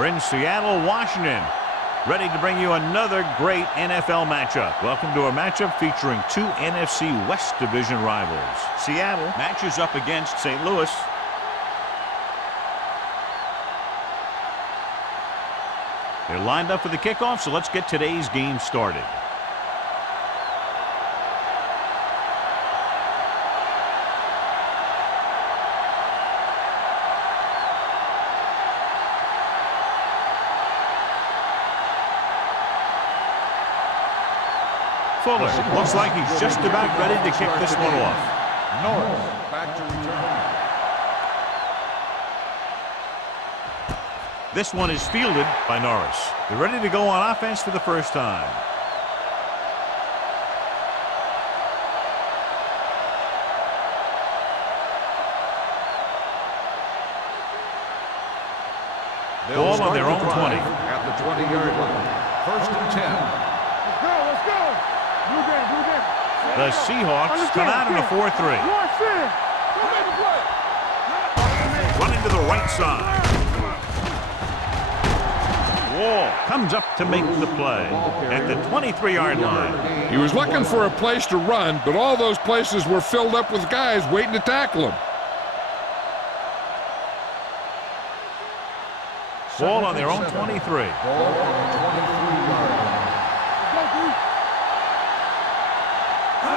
We're in Seattle, Washington, ready to bring you another great NFL matchup. Welcome to a matchup featuring two NFC West Division rivals. Seattle matches up against St. Louis. They're lined up for the kickoff, so let's get today's game started. Fuller looks like he's just about ready to kick this one off. Norris back to return. This one is fielded by Norris. They're ready to go on offense for the first time. Ball on their own 20. At the 20-yard line. First and 10. Let's go. Blue game, blue game. The Seahawks come out in a 4-3. Running to the right side. Wall comes up to make the play at the 23-yard line. He was looking for a place to run, but all those places were filled up with guys waiting to tackle him. Ball on their own 23. Ball on the 23-yard line.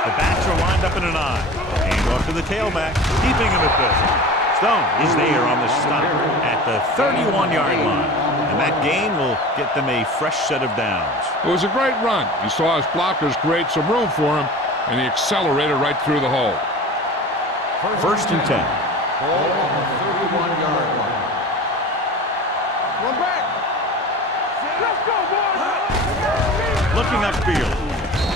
The backs are lined up in an eye. Hand off to the tailback, keeping him at this. Stone is there on the stop at the 31-yard line. And that gain will get them a fresh set of downs. It was a great run. He saw his blockers create some room for him, and he accelerated right through the hole. First and 10. Ball on the 31-yard line. Run back. Let's go, boys. Looking upfield.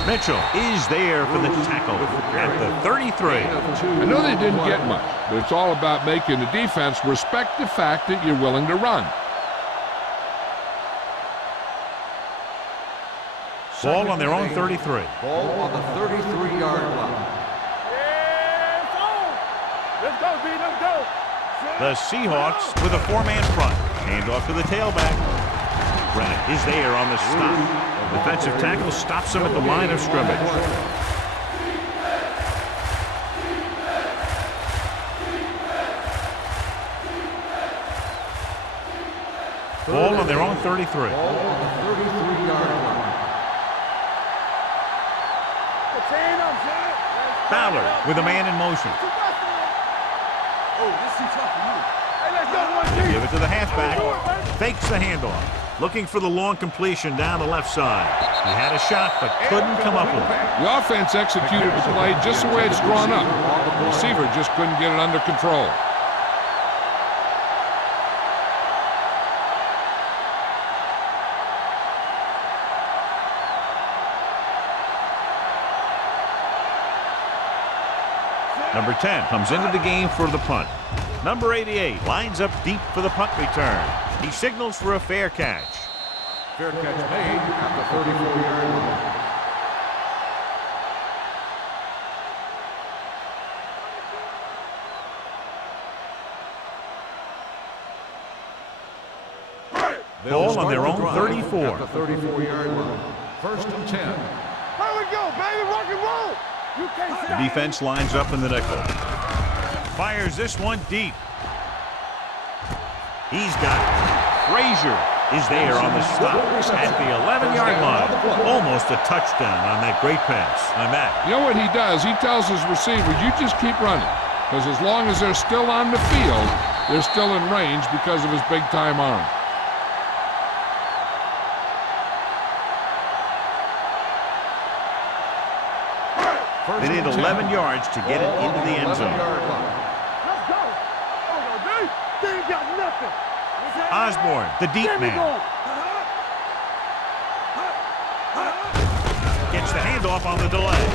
Mitchell is there for the tackle at the 33. I know they didn't get much, but it's all about making the defense respect the fact that you're willing to run. Ball on their own 33. Ball on the 33-yard line. Let's go, B. Let's go. The Seahawks with a four-man front. Hand off to the tailback. Brennan is there on the stop. Defensive tackle stops him at the line of scrimmage. Ball on their own 33. Ball on the 33-yard line. Ballard with a man in motion. Oh, this is tough for you. Hey, let's go. Give it to the halfback. Fakes the handoff. Looking for the long completion down the left side. He had a shot, but couldn't come up with it. The offense executed the play just the way it's drawn up. The receiver just couldn't get it under control. Number 10 comes into the game for the punt. Number 88 lines up deep for the punt return. He signals for a fair catch. Fair catch made at the 34-yard line. Ball on their own 34. At the 34-yard line. First and 10. Here we go, baby. Rock and roll. You can't The stop. defense lines up in the nickel. Fires this one deep. He's got Frazier is there on the stop at the 11-yard line. Almost a touchdown on that great pass. I'm at. You know what he does? He tells his receivers, you just keep running. Because as long as they're still on the field, they're still in range because of his big-time arm. They need 11 yards to get it into the end zone. Let's go. Oh, no, they ain't got nothing. Osborne, the deep There we man. go. Gets the handoff on the delay.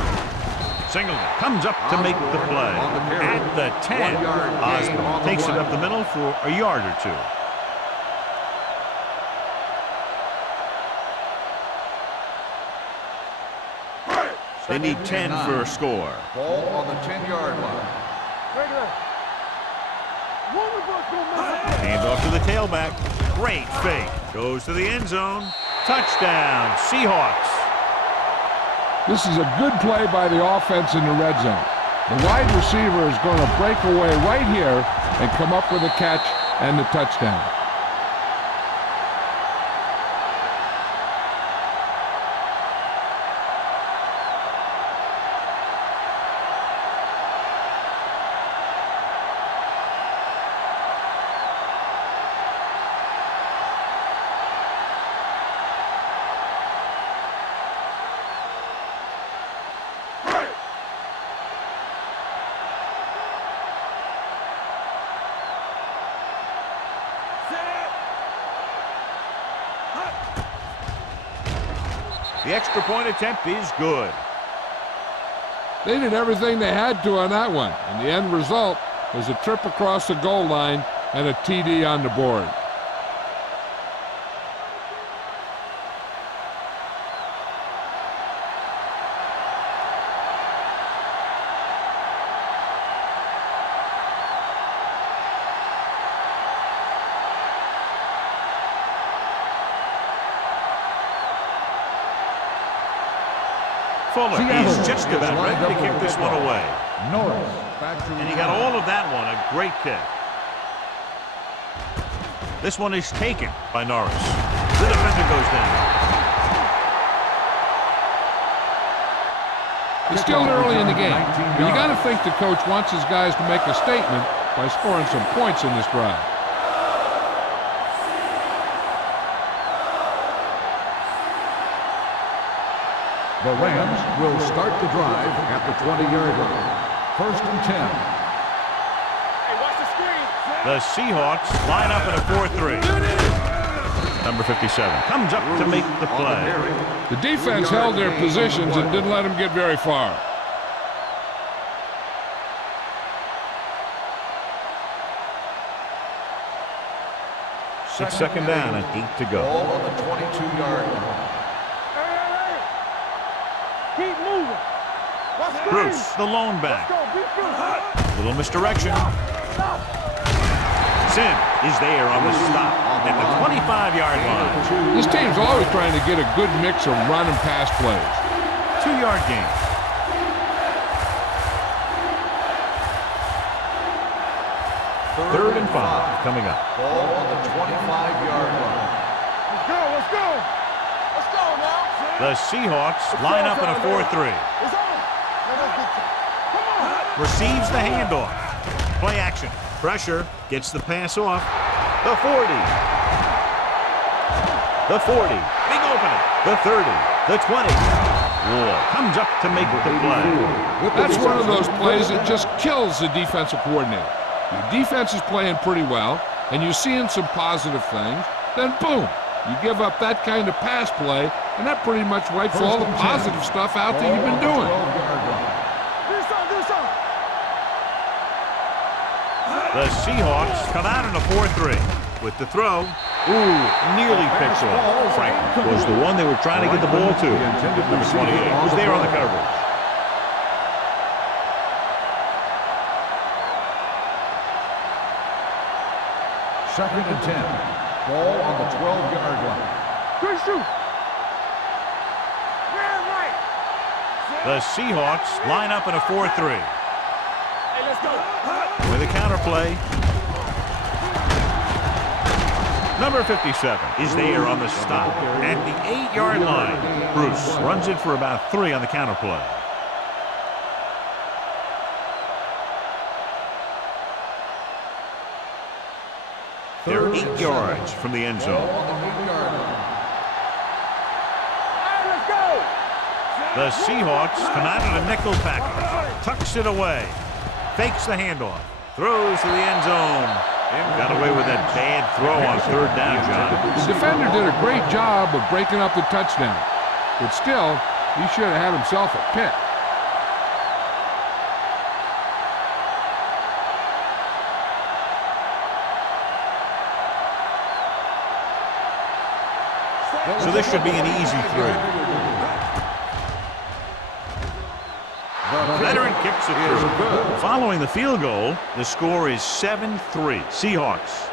Singleton comes up to make the play. At the 10, Osborne takes it up the middle for a yard or two. They need 10 for a score. Ball on the 10-yard line. Regular. Hand off to the tailback. Great fake. Goes to the end zone. Touchdown, Seahawks. This is a good play by the offense in the red zone. The wide receiver is going to break away right here and come up with a catch and the touchdown. The extra point attempt is good. They did everything they had to on that one, and the end result was a trip across the goal line and a TD on the board. Fuller is just about ready to kick this one away. And he got all of that one, a great kick. This one is taken by Norris. The defender goes down. It's still early in the game, but you got to think the coach wants his guys to make a statement by scoring some points in this drive. The Rams will start the drive at the 20-yard line. 1st and 10. Hey, watch the screen. The Seahawks line up in a 4-3. Number 57 comes up to make the play. The defense held their positions and didn't let them get very far. It's 2nd down and 8 to go. Ball on the 22-yard line. Keep moving. Watch screen. Bruce, the lone back. Go, beat Bruce. Little misdirection. Sim is there on the stop at the 25-yard line. This team's always trying to get a good mix of run and pass plays. 2-yard gain. Third and 5 coming up. Ball on the 25-yard line. Let's go, let's go. Let's go now. The Seahawks line up in a 4-3. It's on. Let's get you. Come on. Receives the handoff. Play action. Pressure. Gets the pass off. The 40. The 40. Big opening. The 30. The 20. Ward comes up to make the play. That's one of those plays that just kills the defensive coordinator. Your defense is playing pretty well, and you're seeing some positive things. Then boom, you give up that kind of pass play, and that pretty much wipes all the positive stuff out that you've been doing. The Seahawks come out in a 4-3 with the throw. Ooh, nearly picked off. Frank was the one they were trying to get the ball to. Number 28 was there on the coverage. Second and 10. Ball on the 12-yard line. Good shoot. Right. The Seahawks line up in a 4-3. Hey, let's go. With a counter play. Number 57 is there on the stop at the 8-yard line. Bruce runs it for about 3 on the counter play. They're 8 yards from the end zone. All right, let's go. The Seahawks come out in a nickel package. Tucks it away. Fakes the handoff. Throws to the end zone. Got away with that bad throw on 3rd down, John. The defender did a great job of breaking up the touchdown. But still, he should have had himself a pick. So this should be an easy 3. Veteran kicks it through. Following the field goal, the score is 7-3 Seahawks.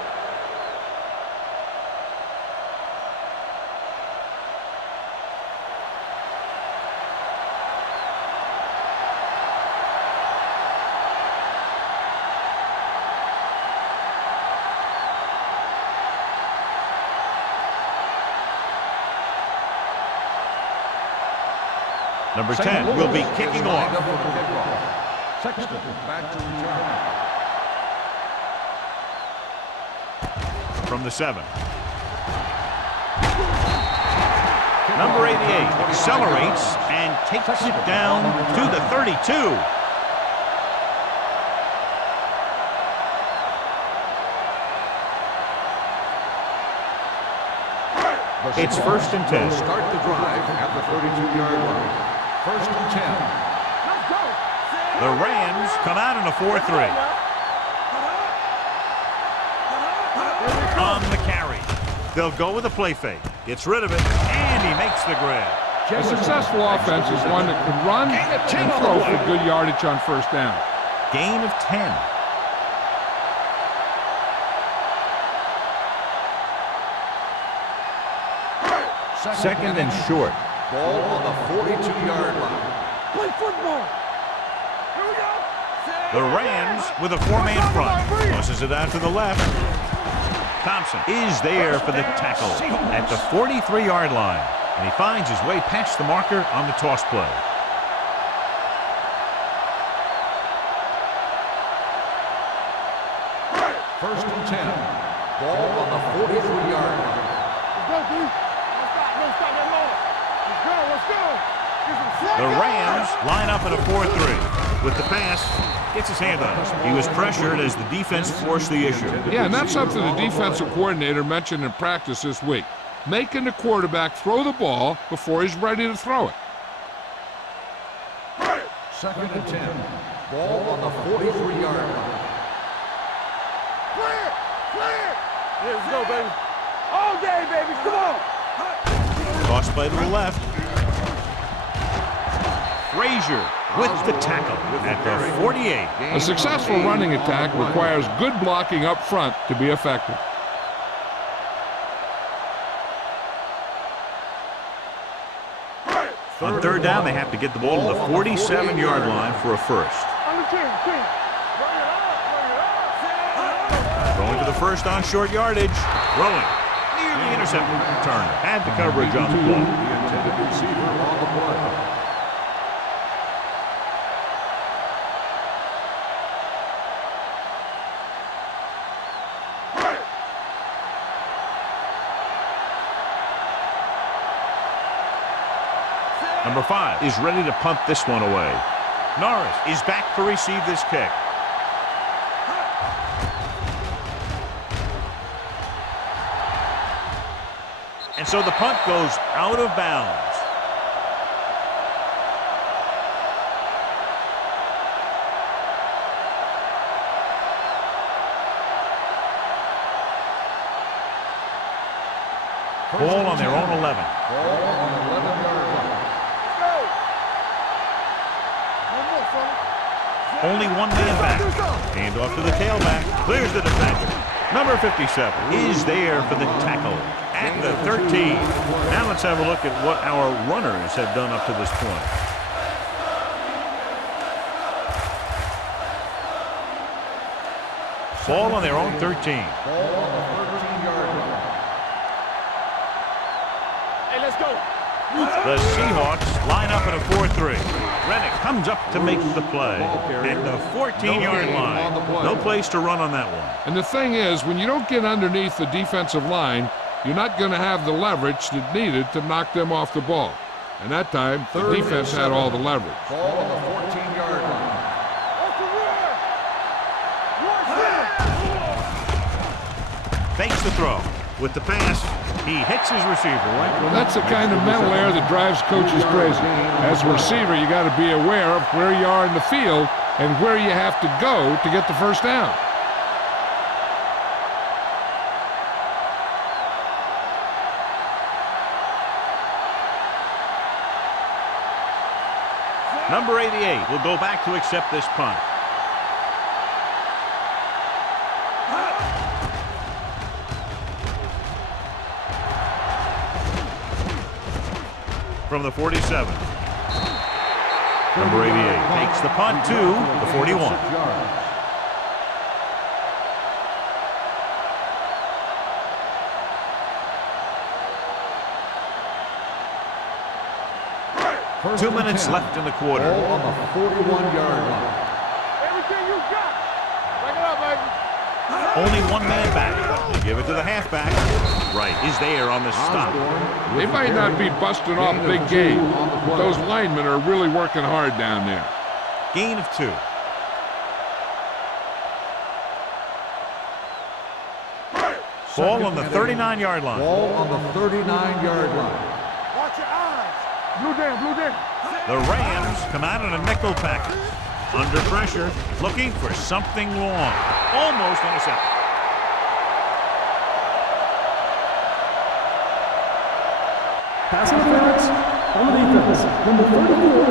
Number 10 will be kicking off. Sexton back to return. From the 7. Number 88 accelerates and takes it down to the 32. It's 1st and 10. Start the drive at the 32-yard line. 1st and 10. The Rams come out in a 4-3. On the carry. They'll go with a play fake. Gets rid of it, and he makes the grab. A successful offense is one that can run and throw for good yardage on 1st down. Gain of 10. Second and short. Ball on the 42-yard line. Play football. Here we go. The Rams with a 4-man front. Tosses it out to the left. Thompson is there for the tackle at the 43-yard line. And he finds his way past the marker on the toss play. First and 10. Ball on the 43-yard line. Let's go, dude. Don't stop that motor. Let's go, let's go. The Rams line up in a 4-3. With the pass, gets his hand on it. He was pressured as the defense forced the issue. Yeah, and that's something the defensive coordinator mentioned in practice this week. Making the quarterback throw the ball before he's ready to throw it. 2nd and 10. Ball on the 43-yard line. Clear, clear. Yeah, let's go, baby. All day, baby. Come on. Toss play to the left. Frazier with the tackle at the 48. A successful running attack requires good blocking up front to be effective. On 3rd down, they have to get the ball to the 47-yard line for a first. Going to the first on short yardage. Throwing. Near the intercepted return. Had the coverage on the ball. The intended receiver on the play. Number 5 is ready to punt this one away. Norris is back to receive this kick. And so the punt goes out of bounds. Ball on their own 11. Ball on the 11-yard line. Only one man back. Hand off to the tailback. Clears the defender. Number 57 is there for the tackle at the 13. Now let's have a look at what our runners have done up to this point. Ball on their own 13. Ball on the 13-yard line. Hey, let's go. The Seahawks line up in a 4-3. Rennick comes up to make the play at the 14-yard line. No place to run on that one. And the thing is, when you don't get underneath the defensive line, you're not going to have the leverage that needed to knock them off the ball. And that time, the defense had all the leverage. Ball on the 14-yard line. Fakes the throw. With the pass, he hits his receiver. Well, that's the kind of mental error that drives coaches crazy. As a receiver, you got to be aware of where you are in the field and where you have to go to get the first down. Number 88 will go back to accept this punt. From the 47. Number 88 takes the punt to the 41. First 2 minutes left in the quarter. Ball on the 41-yard line. Everything you got. Back it up, baby. Only one man back. They give it to the halfback. Right is there on the stop. They might not be busting off big game, but those linemen are really working hard down there. Gain of 2. Ball on the 39-yard line. Ball on the 39-yard line. Watch your eyes. Blue down, blue down. The Rams come out in a nickel package. Under pressure, looking for something long. Almost intercepted. Pass interference on the defense. Number 34.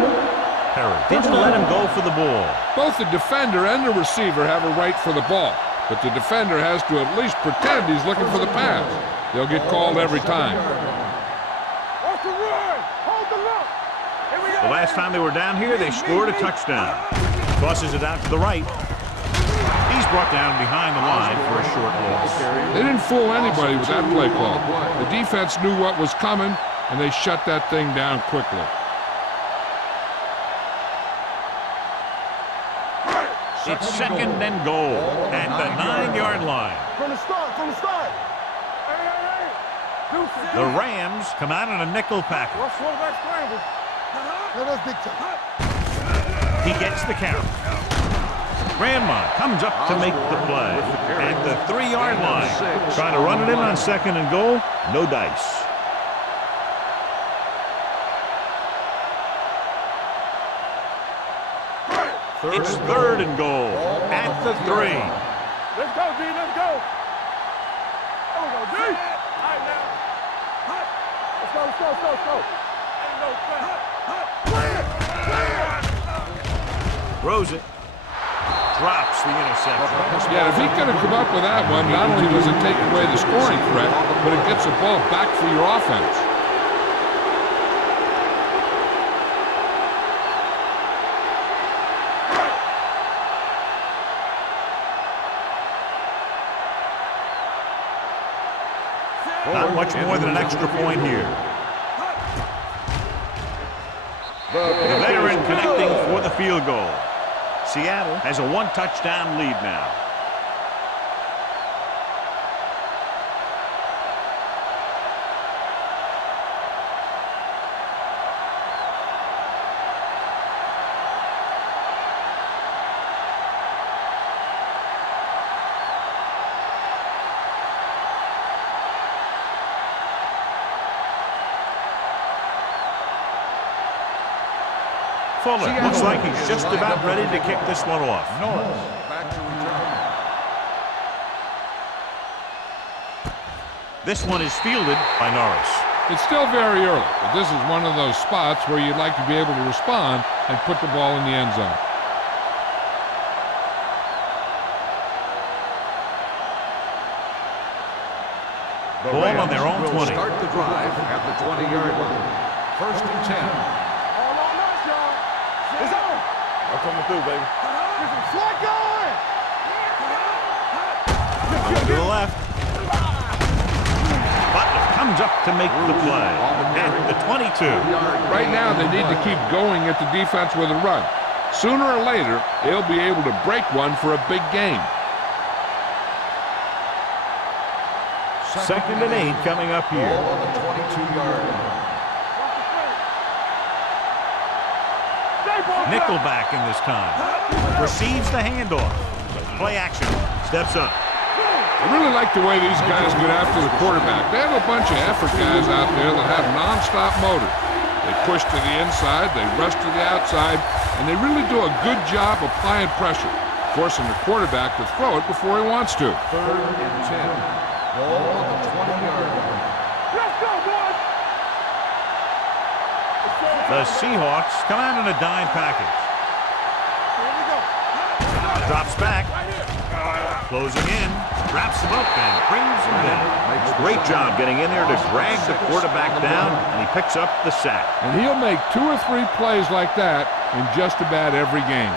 Perry didn't let him go for the ball. Both the defender and the receiver have a right for the ball, but the defender has to at least pretend he's looking for the pass. They'll get called every time. Watch the run. Hold the look. Here we go. The last time they were down here, they scored a touchdown. Tosses it out to the right. He's brought down behind the line for a short loss. They didn't fool anybody with that play call. The defense knew what was coming, and they shut that thing down quickly. It's second and goal at the 9-yard line. From the start, from the start. Hey, hey, hey. The Rams come out in a nickel package. Rush quarterback scramble. No, that's big time. He gets the carry. Grandma comes up to make the play at the 3-yard line. Trying to run it in on second and goal. No dice. It's third and goal at the 3. Let's go, D. Let's go. There we go, D. All right, now. Let's go, let's go, let's go, let's go. Ain't no fun. Throws it. Drops the interception. Yeah, if he could have come up with that one, not only does it take away the scoring threat, but it gets the ball back for your offense. Not much more than an extra point here. The veteran connecting for the field goal. Seattle has a 1-touchdown lead now. Fuller looks like he's just about ready to kick this one off. Back to return. This one is fielded by Norris. It's still very early, but this is one of those spots where you'd like to be able to respond and put the ball in the end zone. The Ball Rams on their own will 20. start the drive at the 20-yard line. First and 10. All on us, y'all. It's on. I'm coming through, baby. There's a slot going. Going to the left. Butler comes up to make the play at the 22. Right now, they need to keep going at the defense with a run. Sooner or later, they'll be able to break one for a big game. Second and 8 coming up here. Ball on the 22-yard line. Nickelback in this time. Receives the handoff. Play action. Steps up. I really like the way these guys get after the quarterback. They have a bunch of effort guys out there that have non-stop motor. They push to the inside, they rush to the outside, and they really do a good job applying pressure, forcing the quarterback to throw it before he wants to. Third and 10. Ball on the 20-yard line. Let's go, boys. The Seahawks come out in a dime package. Drops back. Closing in. Wraps him up and brings him down. Great job getting in there to drag the quarterback down, and he picks up the sack. And he'll make 2 or 3 plays like that in just about every game.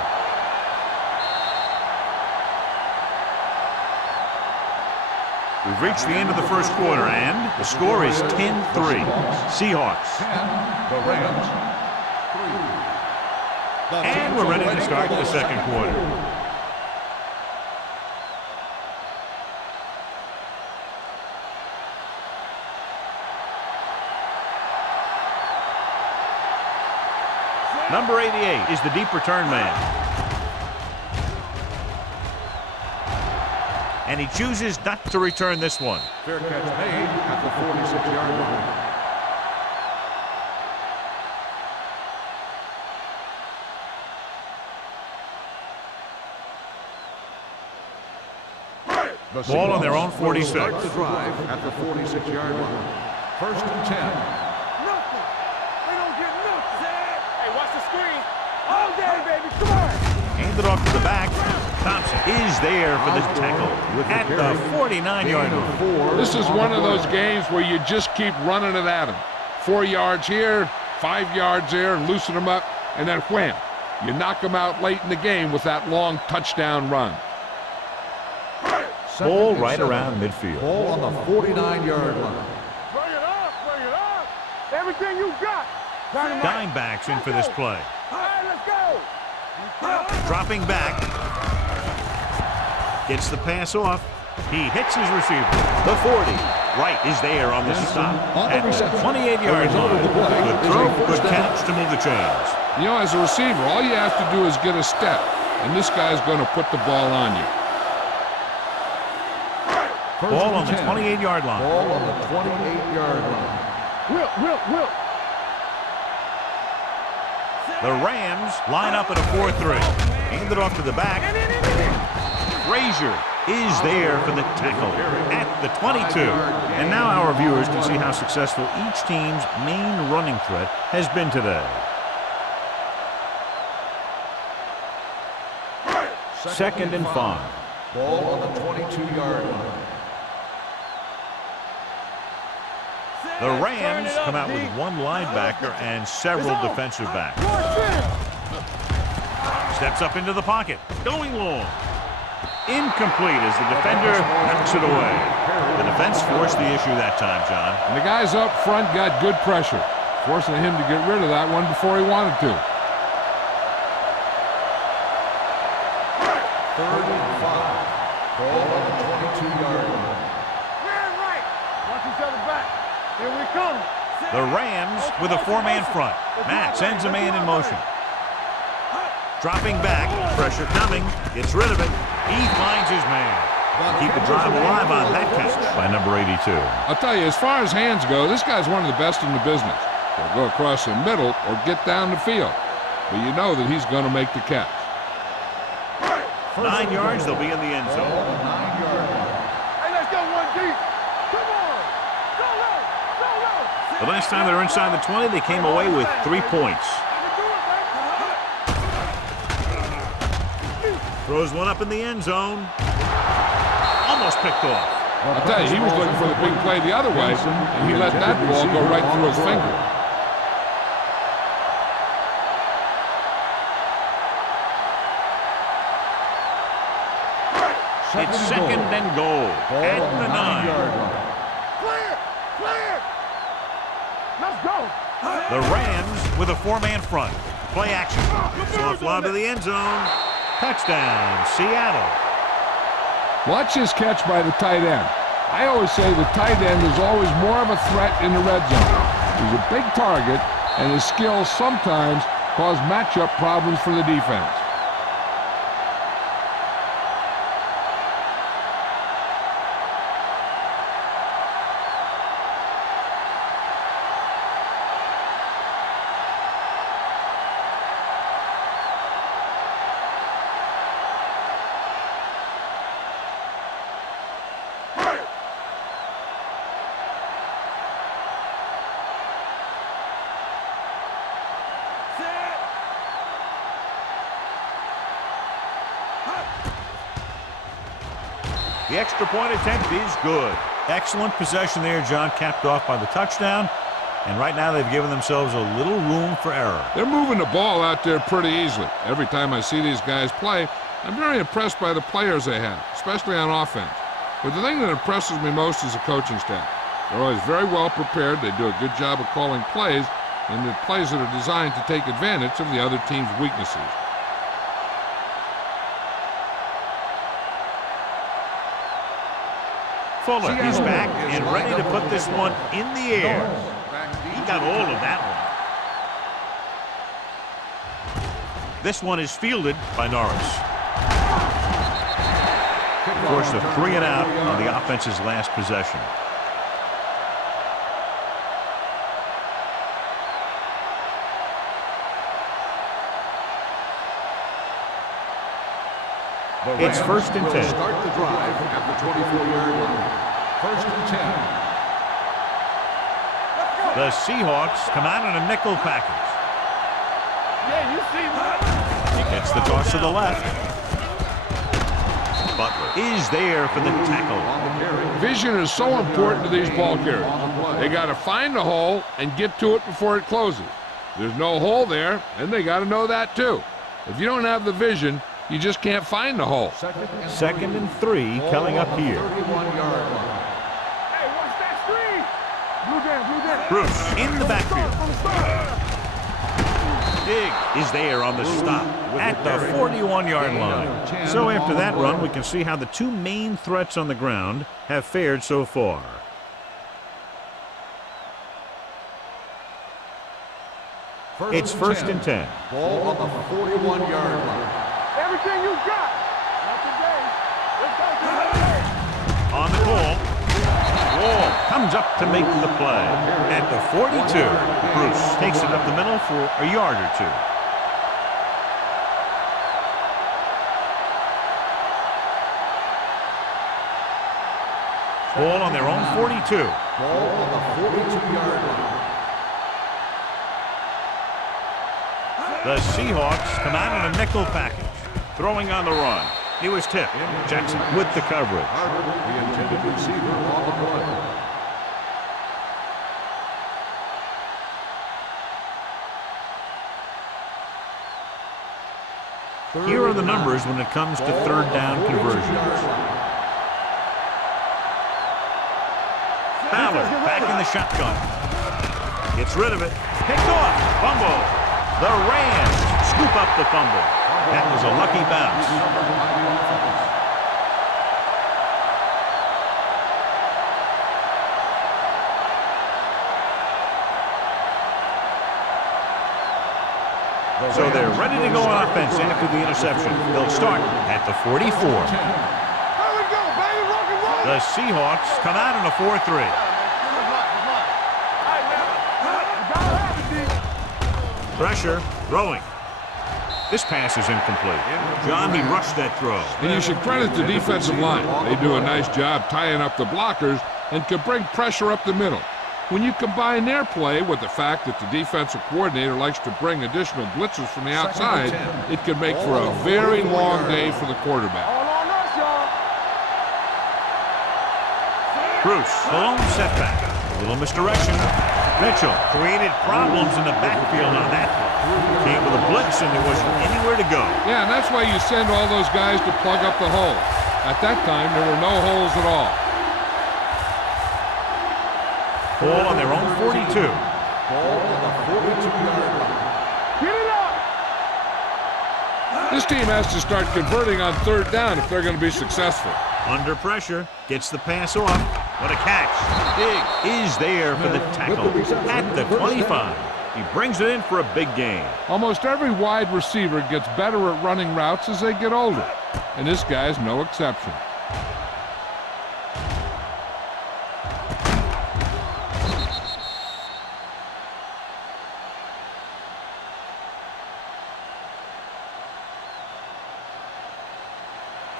We've reached the end of the first quarter, and the score is 10-3. Seahawks. 10, the Rams, 3. And we're ready to start the second quarter. Number 88 is the deep return man. And he chooses not to return this one. Fair catch made at the 46-yard line. Ball on their own 46. Start the drive at the 46-yard line. First and 10. Nothing. They don't get nothing. Hey, watch the screen. All day, baby. Come on. Handed off to the back. Thompson is there for the tackle at the 49-yard line. This is one of those games where you just keep running it at him. 4 yards here, 5 yards there, and loosen him up, and then wham. You knock him out late in the game with that long touchdown run. Ball right around midfield. Ball on the 49-yard line. Bring it up. Bring it up. Everything you got. Dynamite. Dimebacks in for this play. All right, let's go. Dropping back. Gets the pass off. He hits his receiver. The 40. Wright is there on the stop at the 28-yard line. Good throw, good catch to move the chains. You know, as a receiver, all you have to do is get a step, and this guy's going to put the ball on you. Ball on the 28-yard line. Ball on the 28-yard line. Will. The Rams line up at a 4-3. Handed off to the back. Frazier is there for the tackle at the 22. And now our viewers can see how successful each team's main running threat has been today. Second and 5. Ball on the 22-yard line. The Rams come out with one linebacker and several defensive backs. Steps up into the pocket, going long. Incomplete as the defender knocks it away. The defense forced the issue that time, John. And the guys up front got good pressure, forcing him to get rid of that one before he wanted to. Third and 5. Ball on the 22-yard line. Man right. Watch each other back. Here we come. The Rams with a 4-man front. Matt sends a man in motion. Dropping back, pressure coming, gets rid of it. He finds his man. Keep the drive alive on that catch by number 82. I'll tell you, as far as hands go, this guy's one of the best in the business. He'll go across the middle or get down the field. But you know that he's going to make the catch. 9 yards, they'll be in the end zone. 9-yard line. Hey, let's go one deep. Come on. Go low. The last time they were inside the 20, they came away with 3 points. Throws one up in the end zone. Almost picked off. I'll tell you, he was looking for the big play the other way, and he let that ball go right through his finger. It's second and goal at the 9. Clear. Let's go. The Rams with a 4-man front. Play action. Soft lob to the end zone. Touchdown, Seattle. Watch this catch by the tight end. I always say the tight end is always more of a threat in the red zone. He's a big target, and his skills sometimes cause matchup problems for the defense. The extra point attempt is good. Excellent possession there, John, capped off by the touchdown. And right now they've given themselves a little room for error. They're moving the ball out there pretty easily. Every time I see these guys play, I'm very impressed by the players they have, especially on offense. But the thing that impresses me most is the coaching staff. They're always very well prepared. They do a good job of calling plays, and the plays that are designed to take advantage of the other team's weaknesses. Fuller is back and ready to put this one in the air. He got all of that one. This one is fielded by Norris. Forced a 3 and out on the offense's last possession. It's 1st and 10. Start the drive at the 24-yard line. 1st and 10. The Seahawks come out in a nickel package. Yeah, you see what? He gets the toss to the left. Butler is there for the tackle. Vision is so important to these ball carriers. They got to find the hole and get to it before it closes. There's no hole there, and they got to know that too. If you don't have the vision, you just can't find the hole. 2nd and 3 coming up here. 31-yard line. Hey, watch that screen. Blue down, blue down. Bruce in the backfield. On the start. Big is there on the stop at the 41-yard line. So after that run, we can see how the two main threats on the ground have fared so far. It's 1st and 10. Ball on the 41-yard line. Everything you got. Not today. Let's go, today. On the call, Wall comes up to make the play. At the 42, Bruce takes it up the middle for a yard or two. Ball on their own 42. Ball on the 42-yard line. The Seahawks come out in a nickel package. Throwing on the run. He was tipped. Jackson with the coverage. Harvard, the intended receiver on the play. Here are the numbers when it comes to 3rd down conversions. Fowler back in the shotgun. Gets rid of it. Picked off. Fumble. The Rams scoop up the fumble. That was a lucky bounce. So they're ready to go on offense after the interception. They'll start at the 44. There we go, baby. Rock and roll. The Seahawks come out in a 4-3. Pressure, throwing. This pass is incomplete. John, he rushed that throw. And you should credit the defensive line. They do a nice job tying up the blockers and can bring pressure up the middle. When you combine their play with the fact that the defensive coordinator likes to bring additional blitzes from the outside, it can make for a very long day for the quarterback. All on us, y'all. Bruce, a lone setback. A little misdirection. Mitchell created problems in the backfield on that one. Came with a blitz and there wasn't anywhere to go. Yeah, and that's why you send all those guys to plug up the hole. At that time, there were no holes at all. Ball on their own 42. Ball on the 42-yard line. Get it up. This team has to start converting on 3rd down if they're going to be successful. Under pressure, gets the pass off. What a catch. Big is there for the tackle at the 25. He brings it in for a big gain. Almost every wide receiver gets better at running routes as they get older, and this guy's no exception.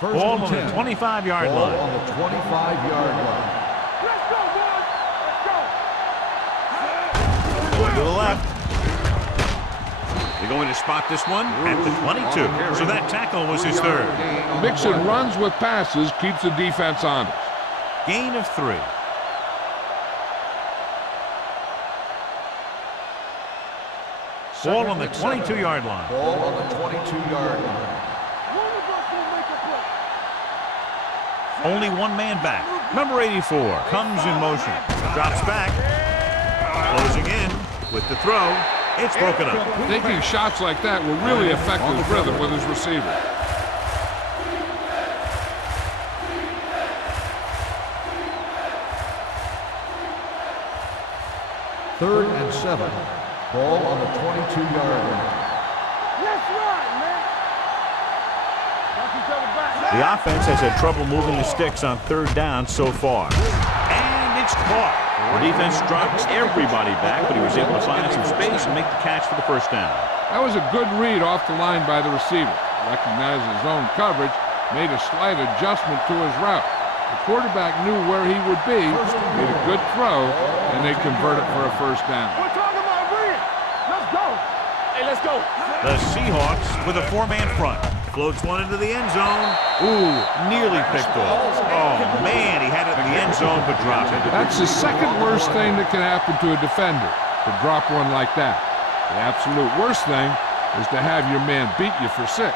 Ball on the 25-yard Ball line. on the 25-yard line. Let's go, boys. Let's go. Going to the left. They going to spot this one at the 22. So that tackle was his third. Mixing runs with passes keeps the defense honest. Gain of 3. Ball on the 22-yard line. Ball on the 22-yard line. Only one man back. Number 84 comes in motion. Drops back. Closing in with the throw. It's broken up. Taking shots like that will really affect his rhythm with his receiver. Third and 7. Ball on the 22-yard line. Let's run, man. Watch each other back. The offense has had trouble moving the sticks on third down so far. And it's caught. The defense drops everybody back, but he was able to find some space and make the catch for the first down. That was a good read off the line by the receiver. Recognized his own coverage, made a slight adjustment to his route. The quarterback knew where he would be, made a good throw, and they converted for a first down. We're talking about bring it. Let's go. Hey, let's go. The Seahawks with a 4-man front. Floats one into the end zone. Ooh, nearly picked off. Oh, man, he had it in the end zone, but dropped it. That's the second worst thing that can happen to a defender, to drop one like that. The absolute worst thing is to have your man beat you for 6.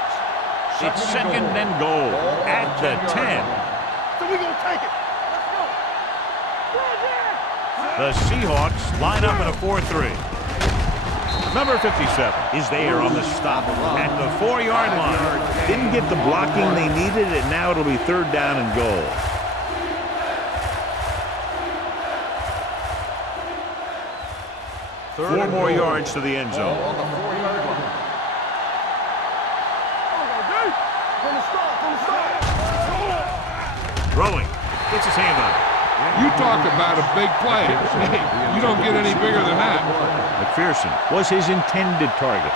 It's second and goal at the 10. So we gonna take it. Let's go. The Seahawks line up in a 4-3. Number 57 is there on the stop at the 4-yard line. Didn't get the blocking they needed, and now it'll be third down and goal. Four more yards to the end zone. On the 4-yard line. From the start. Throwing. Gets his hand on it. You talk about a big play. Hey, you don't get any bigger than that. McPherson was his intended target.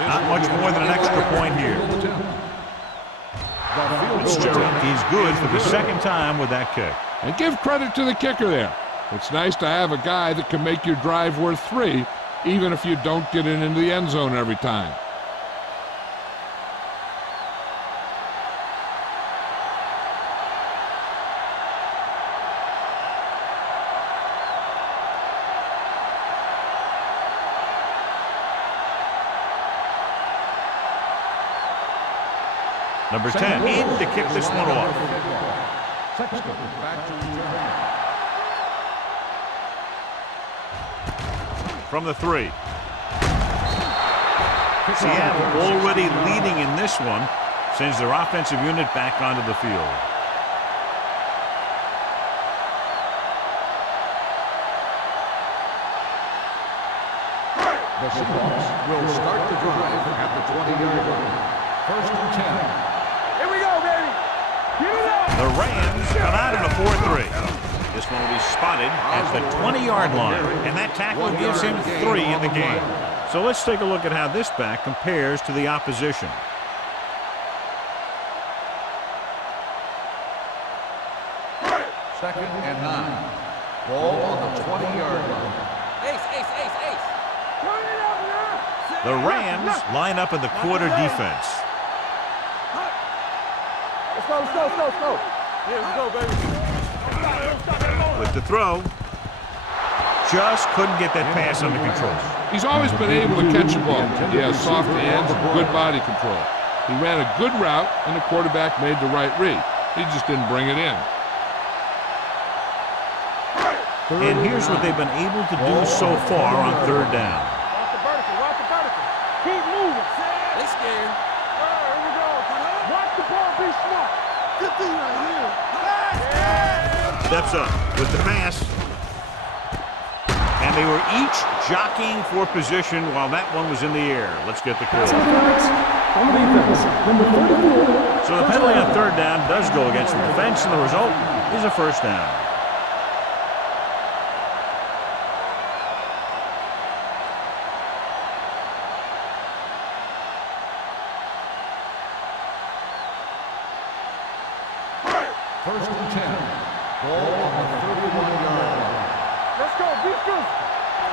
Not much more than an extra point here. Fitzgerald is good for the second time with that kick. And give credit to the kicker there. It's nice to have a guy that can make your drive worth 3, even if you don't get it into the end zone every time. Number 10 in to kick this one off. Back to return. From the 3. Seattle already leading in this one, sends their offensive unit back onto the field. The Seahawks will start the drive at the 20-yard line. First and 10. Here we go, baby. Get it up. The Rams come out in a 4-3. This one will be spotted at the 20-yard line, and that tackle gives him 3 in the game. So let's take a look at how this back compares to the opposition. Second and 9. Ball on the 20-yard line. Ace. Turn it up now. The Rams line up in the quarter defense. Let's go. Yeah, let's go, baby. With the throw, just couldn't get that pass under control. He's always been able to catch a ball. He has soft hands and good body control. He ran a good route, and the quarterback made the right read. He just didn't bring it in. And here's what they've been able to do so far on third down. Watch the vertical. Keep moving. They scared. Here we go. Watch the ball, be smart. Good thing right here. Steps up with the pass. And they were each jockeying for position while that one was in the air. Let's get the call. On the defense, number 34. So the penalty on third down does go against the defense, and the result is a first down. First and 10. Ball on the 31-yard line. Let's go, beat this.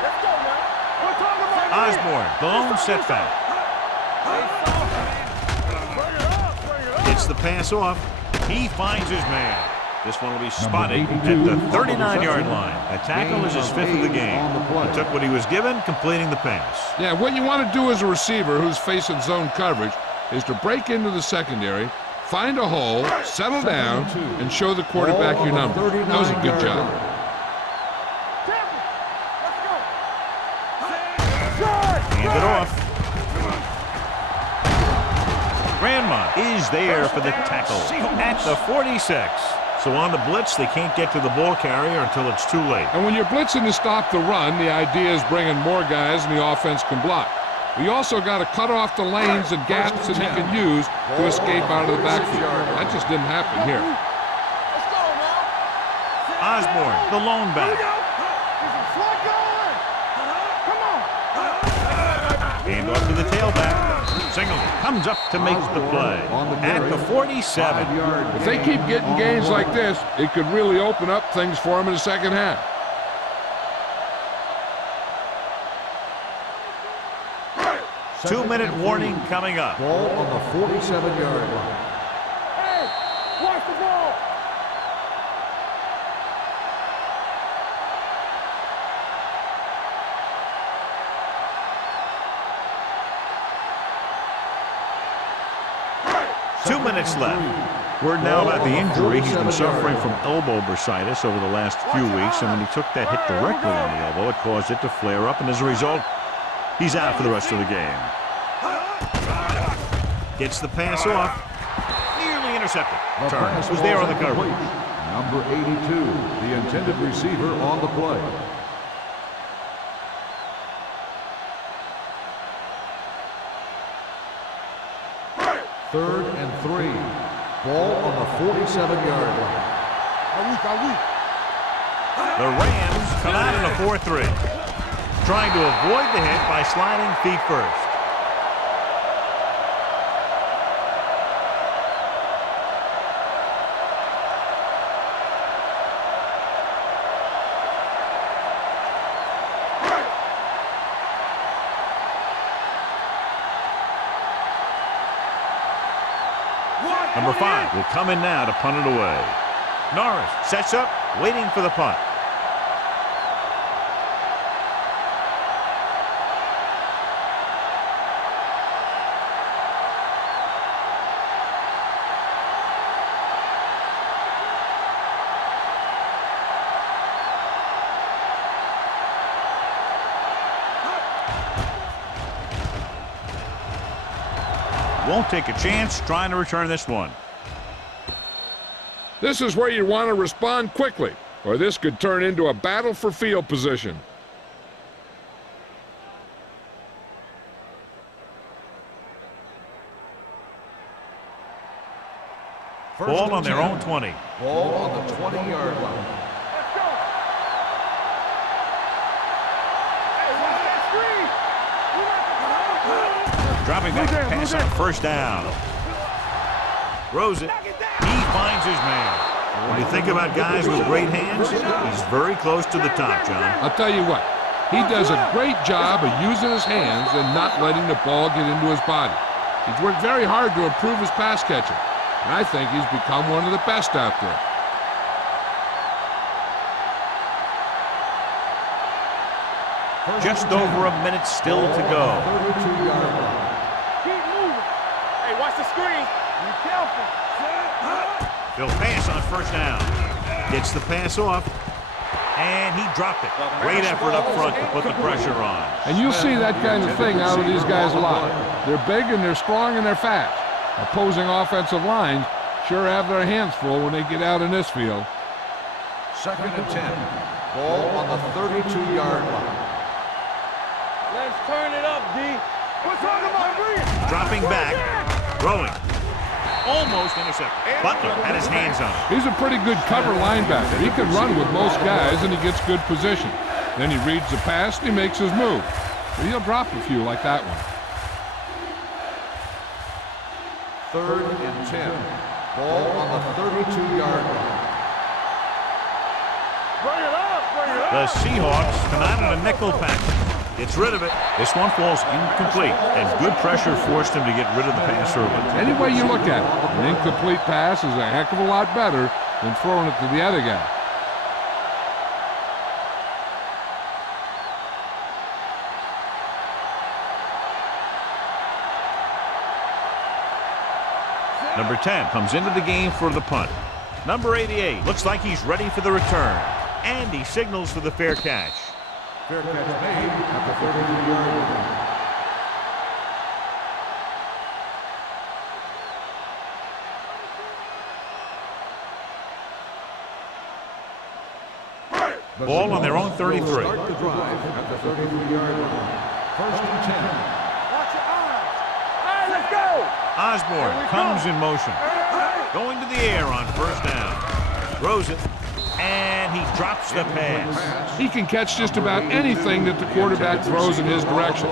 Let's go, man. We're talking about Osborne, the lone setback. Bring it up. Gets the pass off. He finds his man. This one will be spotted at the 39-yard line. That tackle is his 5th of the game. He took what he was given, completing the pass. Yeah, what you want to do as a receiver who's facing zone coverage is to break into the secondary, find a hole, settle down, and show the quarterback your number. That was a good job. Hand it off. Grandma is there for the tackle at the 46. So on the blitz, they can't get to the ball carrier until it's too late. And when you're blitzing to stop the run, the idea is bringing more guys and the offense can block. We also got to cut off the lanes and gaps that he can use to escape out of the backfield. That just didn't happen here. Osborne, the lone back. Hand off to the tailback. Singleton comes up to make the play at the 47. If they keep getting gains like this, it could really open up things for them in the second half. Two-minute warning coming up. Ball on the 47-yard line. Hey, watch the ball. Two minutes left. Word now about the injury. He's been suffering from elbow bursitis over the last few weeks, and when he took that hit directly on the elbow, it caused it to flare up, and as a result, he's out for the rest of the game. Gets the pass off. Nearly intercepted. Turner was there on the coverage. Number 82, the intended receiver on the play. Third and 3. Ball on the 47-yard line. The Rams come out in a 4-3. Trying to avoid the hit by sliding feet first. Number 5 will come in now to punt it away. Norris sets up, waiting for the punt. Won't take a chance trying to return this one. This is where you want to respond quickly, or this could turn into a battle for field position. Ball on their own 20. Ball on the 20-yard line. Dropping back to pass on first down. Throws it. He finds his man. When you think about guys with great hands, he's very close to the top, John. I'll tell you what, he does a great job of using his hands and not letting the ball get into his body. He's worked very hard to improve his pass catching, and I think he's become one of the best out there. Just over a minute still to go. 32-yard line. Keep moving. Hey, watch the screen. Be careful. He'll pass on first down. Gets the pass off. And he dropped it. Great effort up front to put the pressure on. And you'll see that kind of thing out of these guys a lot. They're big and they're strong and they're fast. Opposing offensive lines sure have their hands full when they get out in this field. Second and 10. Ball on the 32-yard line. Let's turn it up, D. We're talking about Green. Dropping back. Throwing. Almost intercepted. Butler had his hands on it. He's a pretty good cover linebacker. He can run with most guys and he gets good position. Then he reads the pass and he makes his move. But he'll drop a few like that one. Third and 10. Ball on the 32-yard line. Bring it up, bring it up. The Seahawks come out in a nickel package. Gets rid of it. This one falls incomplete, and good pressure forced him to get rid of the pass early. Any way you look at it, an incomplete pass is a heck of a lot better than throwing it to the other guy. Number 10 comes into the game for the punt. Number 88 looks like he's ready for the return, and he signals for the fair catch. Fair catch made at the 33-yard line. Ball on their own 33. Start the drive at the 33-yard line. First and 10. Watch your eyes. All right, let's go. Osborne comes in motion. Going to the air on first down. Throws it, and he drops the pass. He can catch just about anything that the quarterback throws in his direction.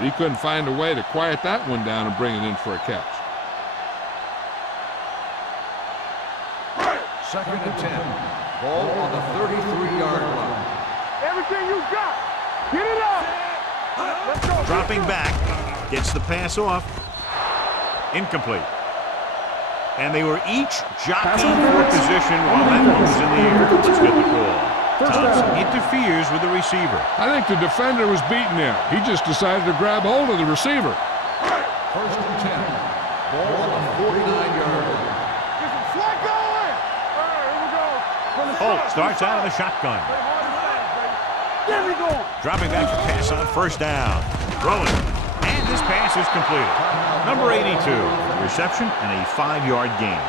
He couldn't find a way to quiet that one down and bring it in for a catch. Second and 10. Ball on the 33-yard line. Everything you got. Get it up. Let's go. Dropping back, gets the pass off. Incomplete. And they were each jockeying for position while that one was in the air. Let's get the call. Thompson interferes with the receiver. I think the defender was beaten there. He just decided to grab hold of the receiver. First and 10. Ball on the 49-yard line. Get some slack going. All right, here we go. From the Holt front. starts out of the shotgun. Play hard and fast, baby. There we go. Dropping back to pass on first down. Throwing. And this pass is completed. Number 82, reception and a 5-yard gain.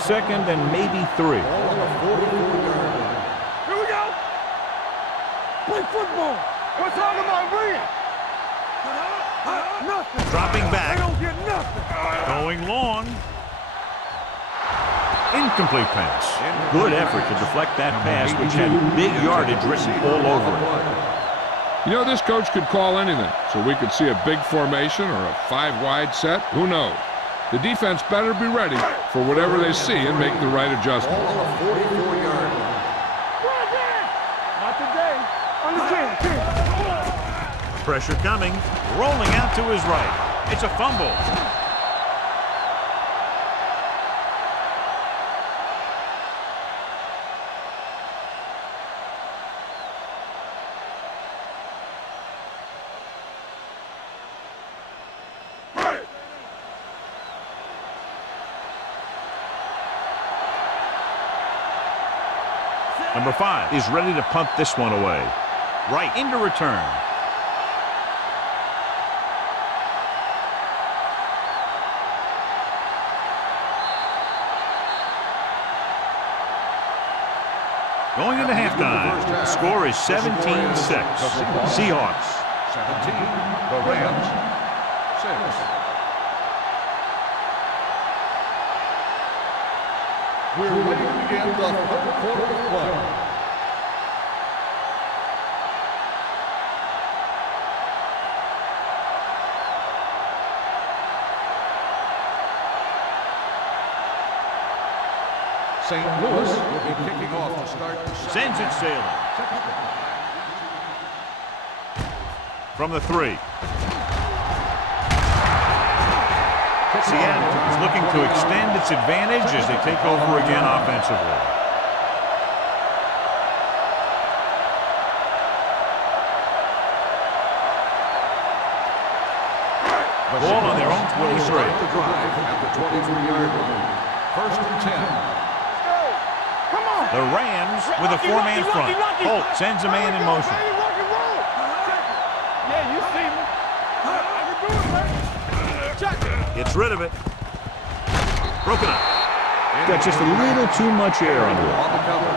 Second and maybe 3. Ball on the 44-yard line. Here we go. Play football. We're talking about ring. Nothing. Dropping back. They don't get nothing. Going long. Incomplete pass. Good effort to deflect that pass, which had big yardage written all over it. You know, this coach could call anything, so we could see a big formation or a 5-wide set. Who knows? The defense better be ready for whatever they see and make the right adjustment. Ball on the 44-yard line. Not today. On the 10. Pressure coming. Rolling out to his right. It's a fumble. Number 5 is ready to punt this one away. Right into return. Going into halftime, the score is 17-6. Seahawks. 17. The Rams. 6. We're ready to begin the third quarter of play. St. Louis will be kicking off to start the Sends it sailing. From the 3. Seattle is looking to extend its advantage as they take over again offensively. Ball on their own 23. Start the drive at the 23-yard line. First and 10. Come on. The Rams with a 4-man front. Holt sends a man in motion. Rock and roll. Yeah, you see me. I can do it, man. Check it. Gets rid of it. Broken up. Got just a little too much air under it. On the cover.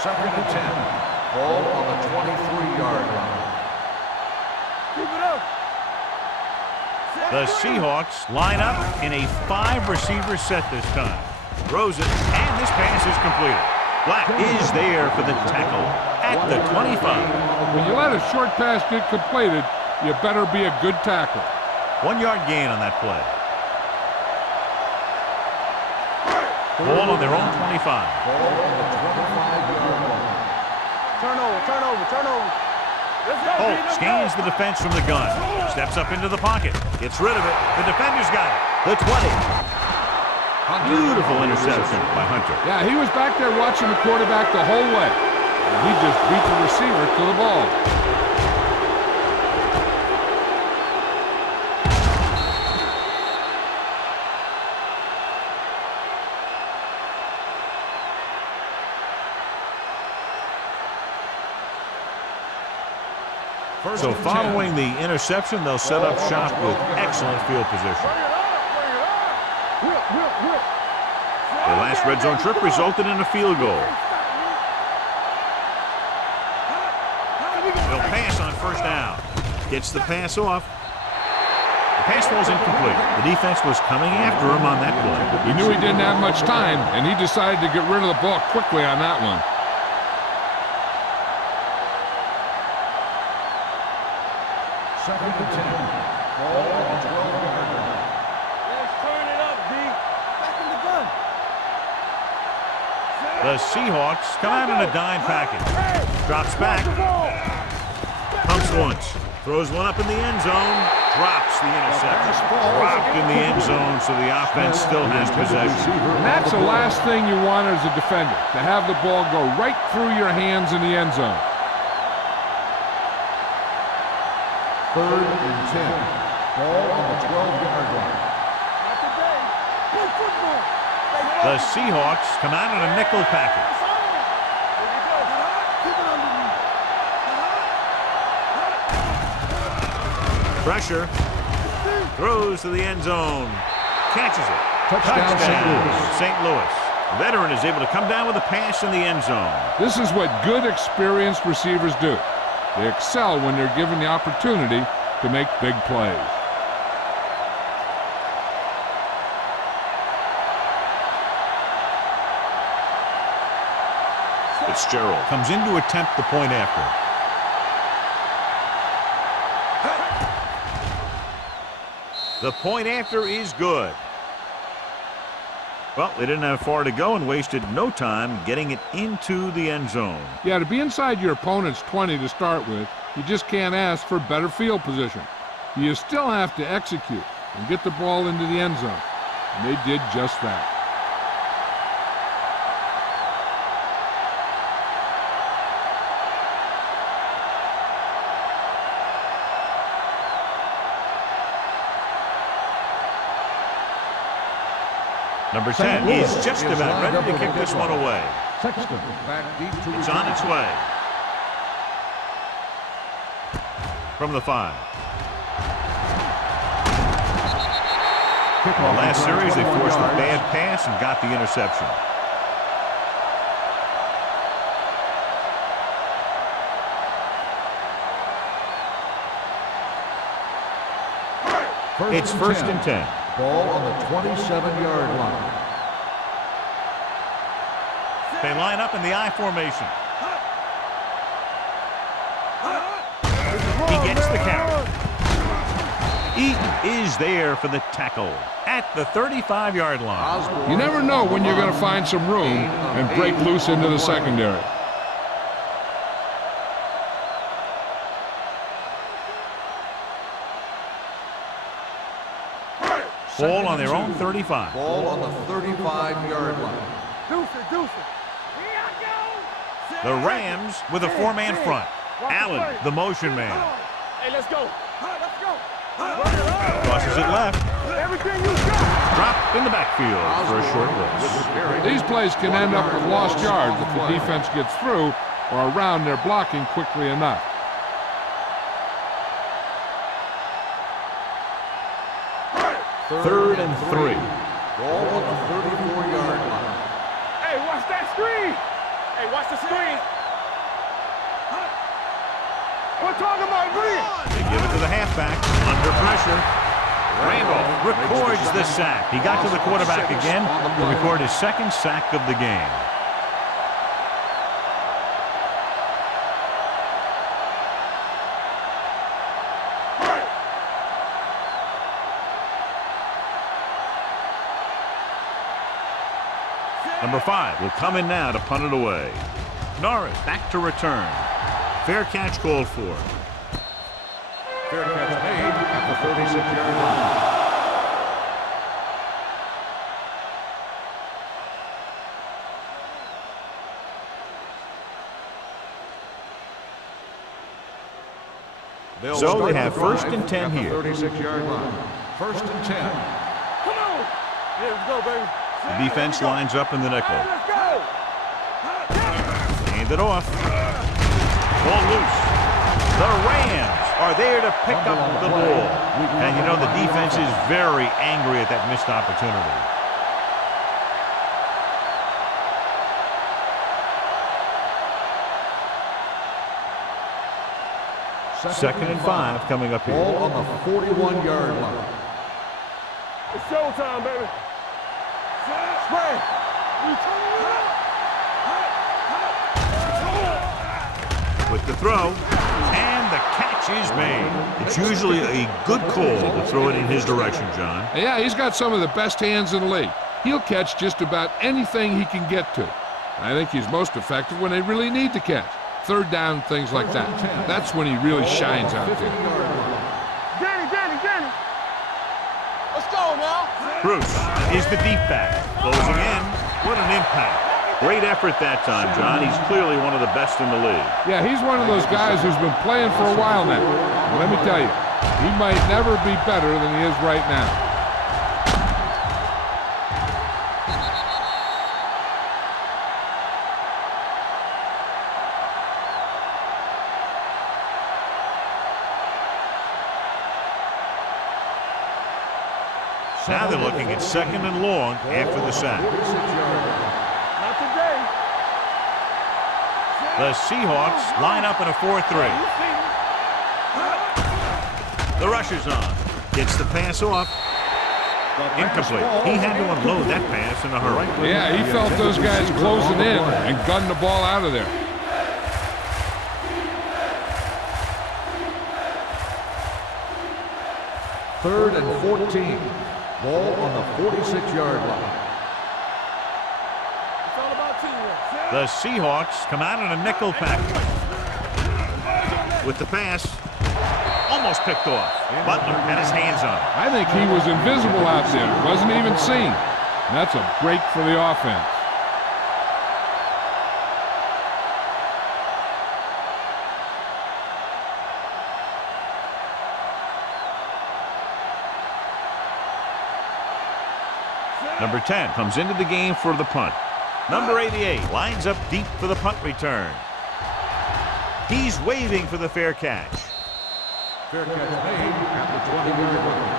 Second and 10. Ball on the 23-yard line. Keep it up. The Seahawks line up in a 5-receiver set this time. Throws it, and this pass is completed. Black is there for the tackle at the 25. When you let a short pass get completed, you better be a good tackle. 1-yard gain on that play. Ball on their own 25. Turnover. Let's go, Holt scans the defense from the gun. Steps up into the pocket. Gets rid of it. The defender's got it. The 20. Beautiful interception by Hunter. Yeah, he was back there watching the quarterback the whole way. And he just beat the receiver to the ball. So following the interception, they'll set up shop with excellent field position. The last red zone trip resulted in a field goal. They'll pass on first down. Gets the pass off. The pass falls incomplete. The defense was coming after him on that play. He knew he didn't have much time, and he decided to get rid of the ball quickly on that one. Second and 10. Ball on the 12-yard line. Let's turn it up, D. Back in the gun. The Seahawks come out in a dime package. Drops back. Pumps once. Throws one up in the end zone. Drops the interception. Dropped in the end zone, so the offense still has possession. And that's the last thing you want as a defender, to have the ball go right through your hands in the end zone. Third and 10. Ball on the 12-yard line. The Seahawks come out in a nickel package. Pressure. Throws to the end zone. Catches it. Touchdown, St. Louis. St. Louis. The veteran is able to come down with a pass in the end zone. This is what good, experienced receivers do. They excel when they're given the opportunity to make big plays. Fitzgerald comes in to attempt the point after. The point after is good. Well, they didn't have far to go and wasted no time getting it into the end zone. Yeah, to be inside your opponent's 20 to start with, you just can't ask for better field position. You still have to execute and get the ball into the end zone. And they did just that. Number 10 is just about ready to kick this one away. Sexton back deep to It's on its way. From the 5. The last series, they forced a bad pass and got the interception. It's first and 10. Ball on the 27-yard line. They line up in the I formation. He gets the carry. Eaton is there for the tackle at the 35-yard line. You never know when you're going to find some room and break loose into the secondary. Ball on their own 35. Ball on the 35-yard line. Deuce it. The Rams with a 4-man front. Allen, the motion man. Hey, let's go. Crosses it left. Everything you got. Dropped in the backfield for a short loss. These plays can end up with lost yards if the defense gets through or around their blocking quickly enough. Third and 3. Ball on the 34-yard line. Hey, watch that screen. Hey, watch the screen. We're talking about green. They give it to the halfback under pressure. Randolph records the sack. He got to the quarterback again to record his second sack of the game. Number 5 will come in now to punt it away. Norris back to return. Fair catch called for. Fair catch made at the 36-yard line. So they have first and 10 here. 36-yard line. First and 10. Come on. Yeah, let's go, baby. The defense lines up in the nickel. Let's go. Hand it off. Ball loose. The Rams are there to pick up the ball. And you know the defense is very angry at that missed opportunity. Second and 5 coming up here. Ball on the 41-yard line. It's showtime, baby. Spread. With the throw, and the catch is made. It's usually a good call to throw it in his direction, John. Yeah, he's got some of the best hands in the league. He'll catch just about anything he can get to. I think he's most effective when they really need to catch. Third down, things like that. That's when he really shines out there. Danny. Let's go now. Bruce is the deep back. Closing in. What an impact. Great effort that time, John. He's clearly one of the best in the league. Yeah, he's one of those guys who's been playing for a while now. And let me tell you, he might never be better than he is right now. Now they're looking at second and long after the sack. Not today. The Seahawks line up in a 4-3. The rush is on. Gets the pass off. Incomplete. He had to unload that pass in a hurry. Yeah, he felt those guys closing in and gunned the ball out of there. Third and 14. Ball on the 46-yard line. It's all about teamwork. The Seahawks come out in a nickel package. With the pass, almost picked off. Butler had his hands on it. I think he was invisible out there. Wasn't even seen. And that's a break for the offense. Number 10 comes into the game for the punt. Number 88 lines up deep for the punt return. He's waving for the fair catch. Fair catch made at the 20-yard line.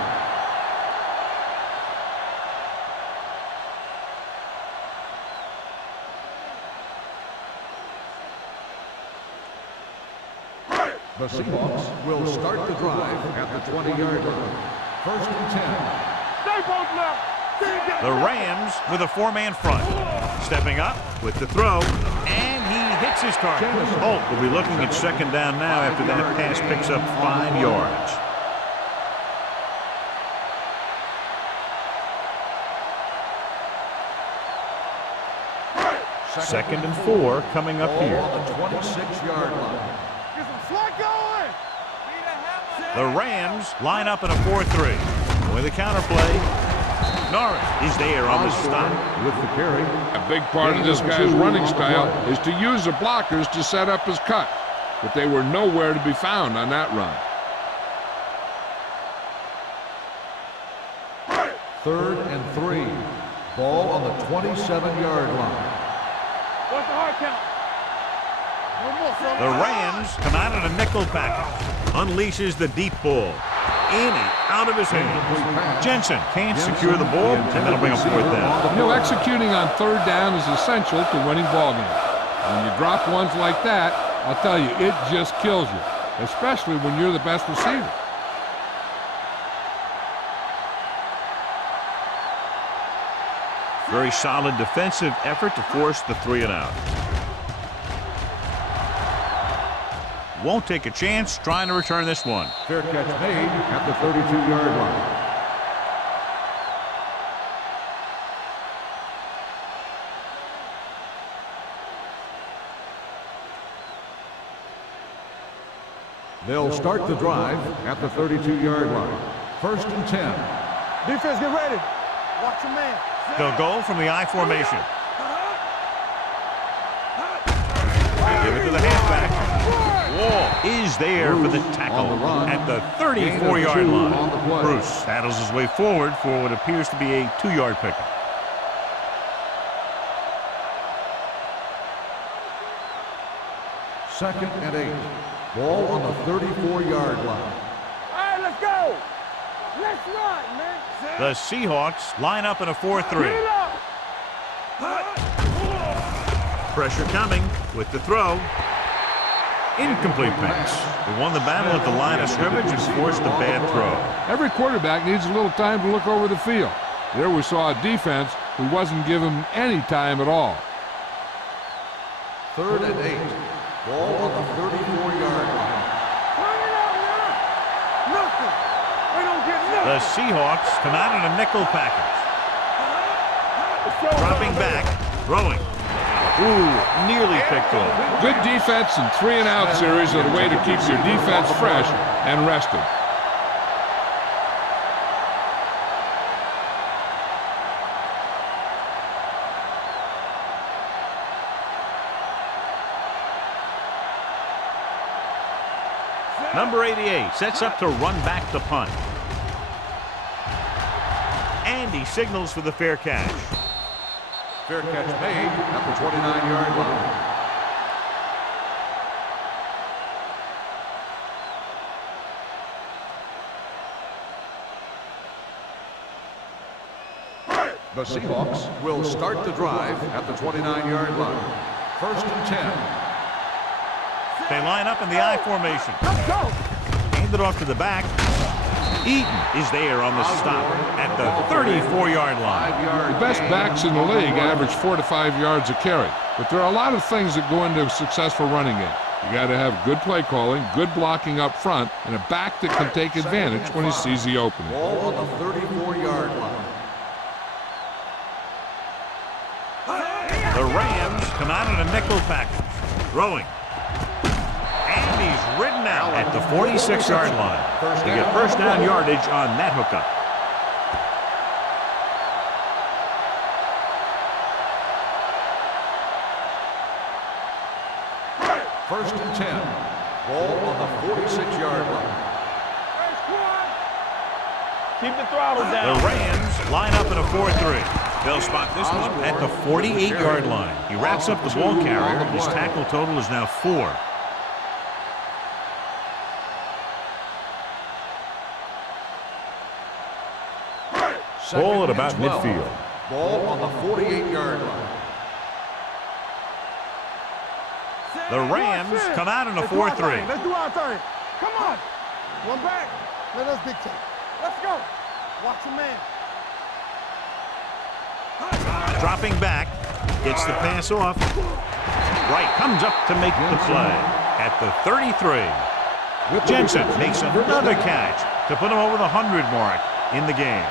The Seahawks will start the drive at the 20-yard line. First and 10. Stay both now. The Rams with a 4-man front. Stepping up with the throw, and he hits his target. Holt will be looking at second down now after that pass picks up 5 yards. Second and 4 coming up here. On the 26-yard line. Get some slack going. The Rams line up in a 4-3. With a counterplay, Norris is there on the stop. With the carry. A big part of this guy's running style is to use the blockers to set up his cut. But they were nowhere to be found on that run. Third and 3. Ball on the 27-yard line. What's the hard count? One more, son. The Rams come out in a nickel package. Unleashes the deep ball. In and out of his hands. Jensen can't secure the ball, and that'll bring a 4th down. You know, executing on third down is essential to winning ball games. When you drop ones like that, I'll tell you, it just kills you, especially when you're the best receiver. Very solid defensive effort to force the 3 and out. Won't take a chance trying to return this one. Fair catch made at the 32-yard line. They'll start the drive at the 32-yard line. 1st and 10. Defense, get ready. Watch your man. They'll go from the I formation. They give it to the halfback. Wall is there for the tackle at the 34-yard line. Bruce battles his way forward for what appears to be a 2-yard pickup. Second and 8. Ball on the 34-yard line. All right, let's go. Let's run, man. The Seahawks line up in a 4-3. Pressure coming with the throw. Incomplete pass. They won the battle at the line of scrimmage and forced a bad throw. Every quarterback needs a little time to look over the field. There we saw a defense who wasn't given any time at all. 3rd and 8. Ball on the 34-yard line. Nothing. We don't get nothing. The Seahawks come out in a nickel package. Dropping back, throwing. Ooh, nearly picked off. Good defense and 3 and out series are the way to keep your defense fresh and rested. Number 88 sets up to run back the punt. And he signals for the fair catch. Fair catch made at the 29-yard line. The Seahawks will start the drive at the 29-yard line. 1st and 10. They line up in the I formation. Let's go. Hand it off to the back. Eaton is there on the stop at the 34-yard line. The best backs in the league average 4 to 5 yards a carry. But there are a lot of things that go into a successful running game. You got to have good play calling, good blocking up front, and a back that can take advantage when he sees the opening. Ball on the 34-yard line. The Rams come out in a nickel package. Throwing. And he's ridden out at the 46-yard line. They get first down yardage on that hookup. First and 10. Ball on the 46-yard line. Keep the throttle down. The Rams line up in a 4-3. They'll spot this one at the 48-yard line. He wraps up the ball carrier. His tackle total is now 4. Ball at about midfield. Ball on the 48-yard line. The Rams come out in a 4-3. Let's do our thing. Come on. One back. Let us dictate. Let's go. Watch your man. Dropping back. Gets the pass off. Wright comes up to make the play at the 33. Jensen makes another catch to put him over the 100 mark in the game.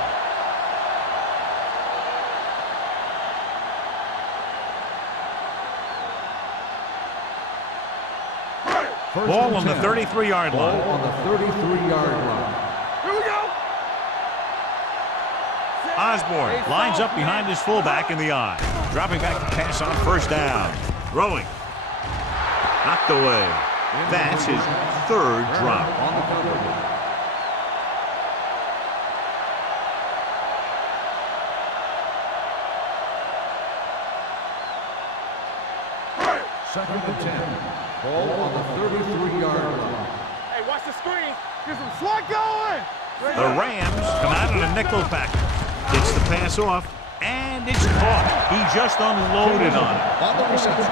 Ball on the 33-yard line. Ball on the 33-yard line. Here we go. Osborne lines up behind his fullback in the I. Dropping back to pass on first down. Throwing. Knocked away. That's his 3rd drop. On the cover. Second and 10. Ball on the 33-yard line. Hey, watch the screen. Get some slot going. The Rams come out in a nickel package. Gets the pass off, and it's caught. He just unloaded on it. On the reception.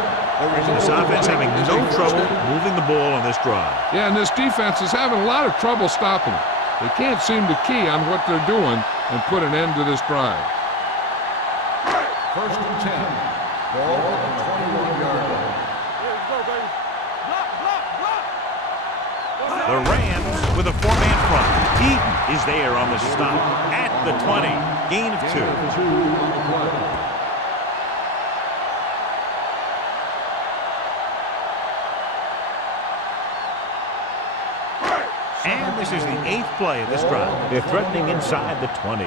This offense having no trouble moving the ball on this drive. Yeah, and this defense is having a lot of trouble stopping it. They can't seem to key on what they're doing and put an end to this drive. First and 10. Ball on the 21-yard line. Here we go, baby. Block, block, block. The Rams with a 4-man front. Eaton is there on the stop at the 20. Gain of 2. Gain of 2 on the play. And this is the 8th play of this drive. They're threatening inside the 20.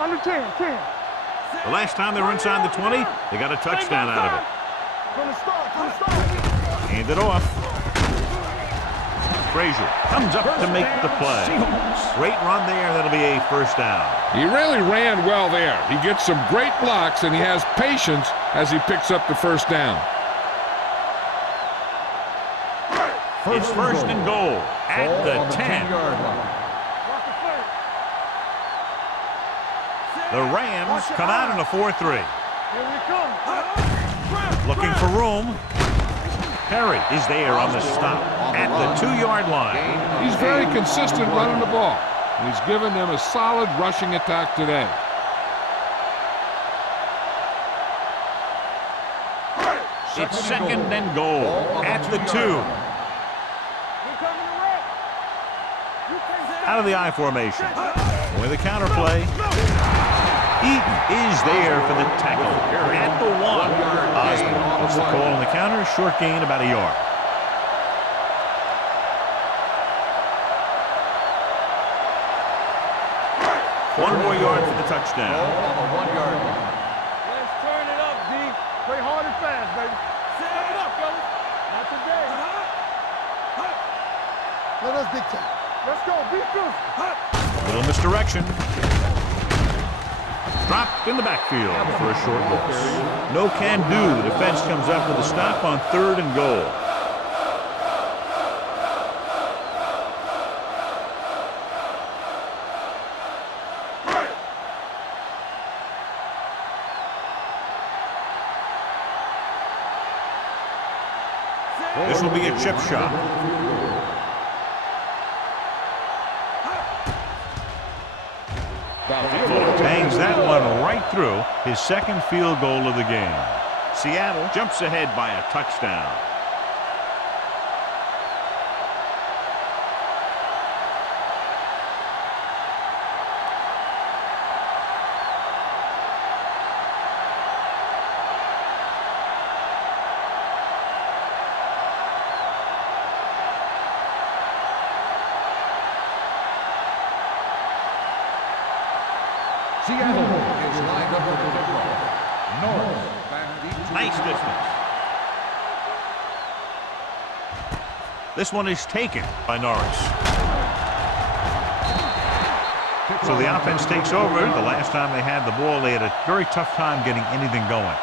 Under 10, 10. The last time they were inside the 20, they got a touchdown out of it. From the start. Hand it off. Frazier comes up to make the play. Great run there. That'll be a first down. He really ran well there. He gets some great blocks, and he has patience as he picks up the first down. It's first and goal at the 10. The Rams come out in a 4-3. Here we come. Looking for room. Perry is there on the stop at the 2-yard line. He's very consistent running the ball. He's given them a solid rushing attack today. It's second and goal at the 2. Out of the I formation. With a counter play. Eaton is there for the tackle at the 1. Osborne, what's the call on the counter? Short gain, about a yard. One more yard for the touchdown. On the 1-yard line. Let's turn it up, D. Play hard and fast, baby. Turn it up, fellas. Not today. Let us dictate. Let's go, beat this. Little misdirection. Dropped in the backfield for a short loss. No can do. The defense comes up with a stop on 3rd and goal. This will be a chip shot. Bangs that one right through his second field goal of the game. Seattle jumps ahead by a touchdown. Seattle is lined up with the kickoff. North back deep. Nice distance. This one is taken by Norris. So the offense takes over. The last time they had the ball, they had a very tough time getting anything going.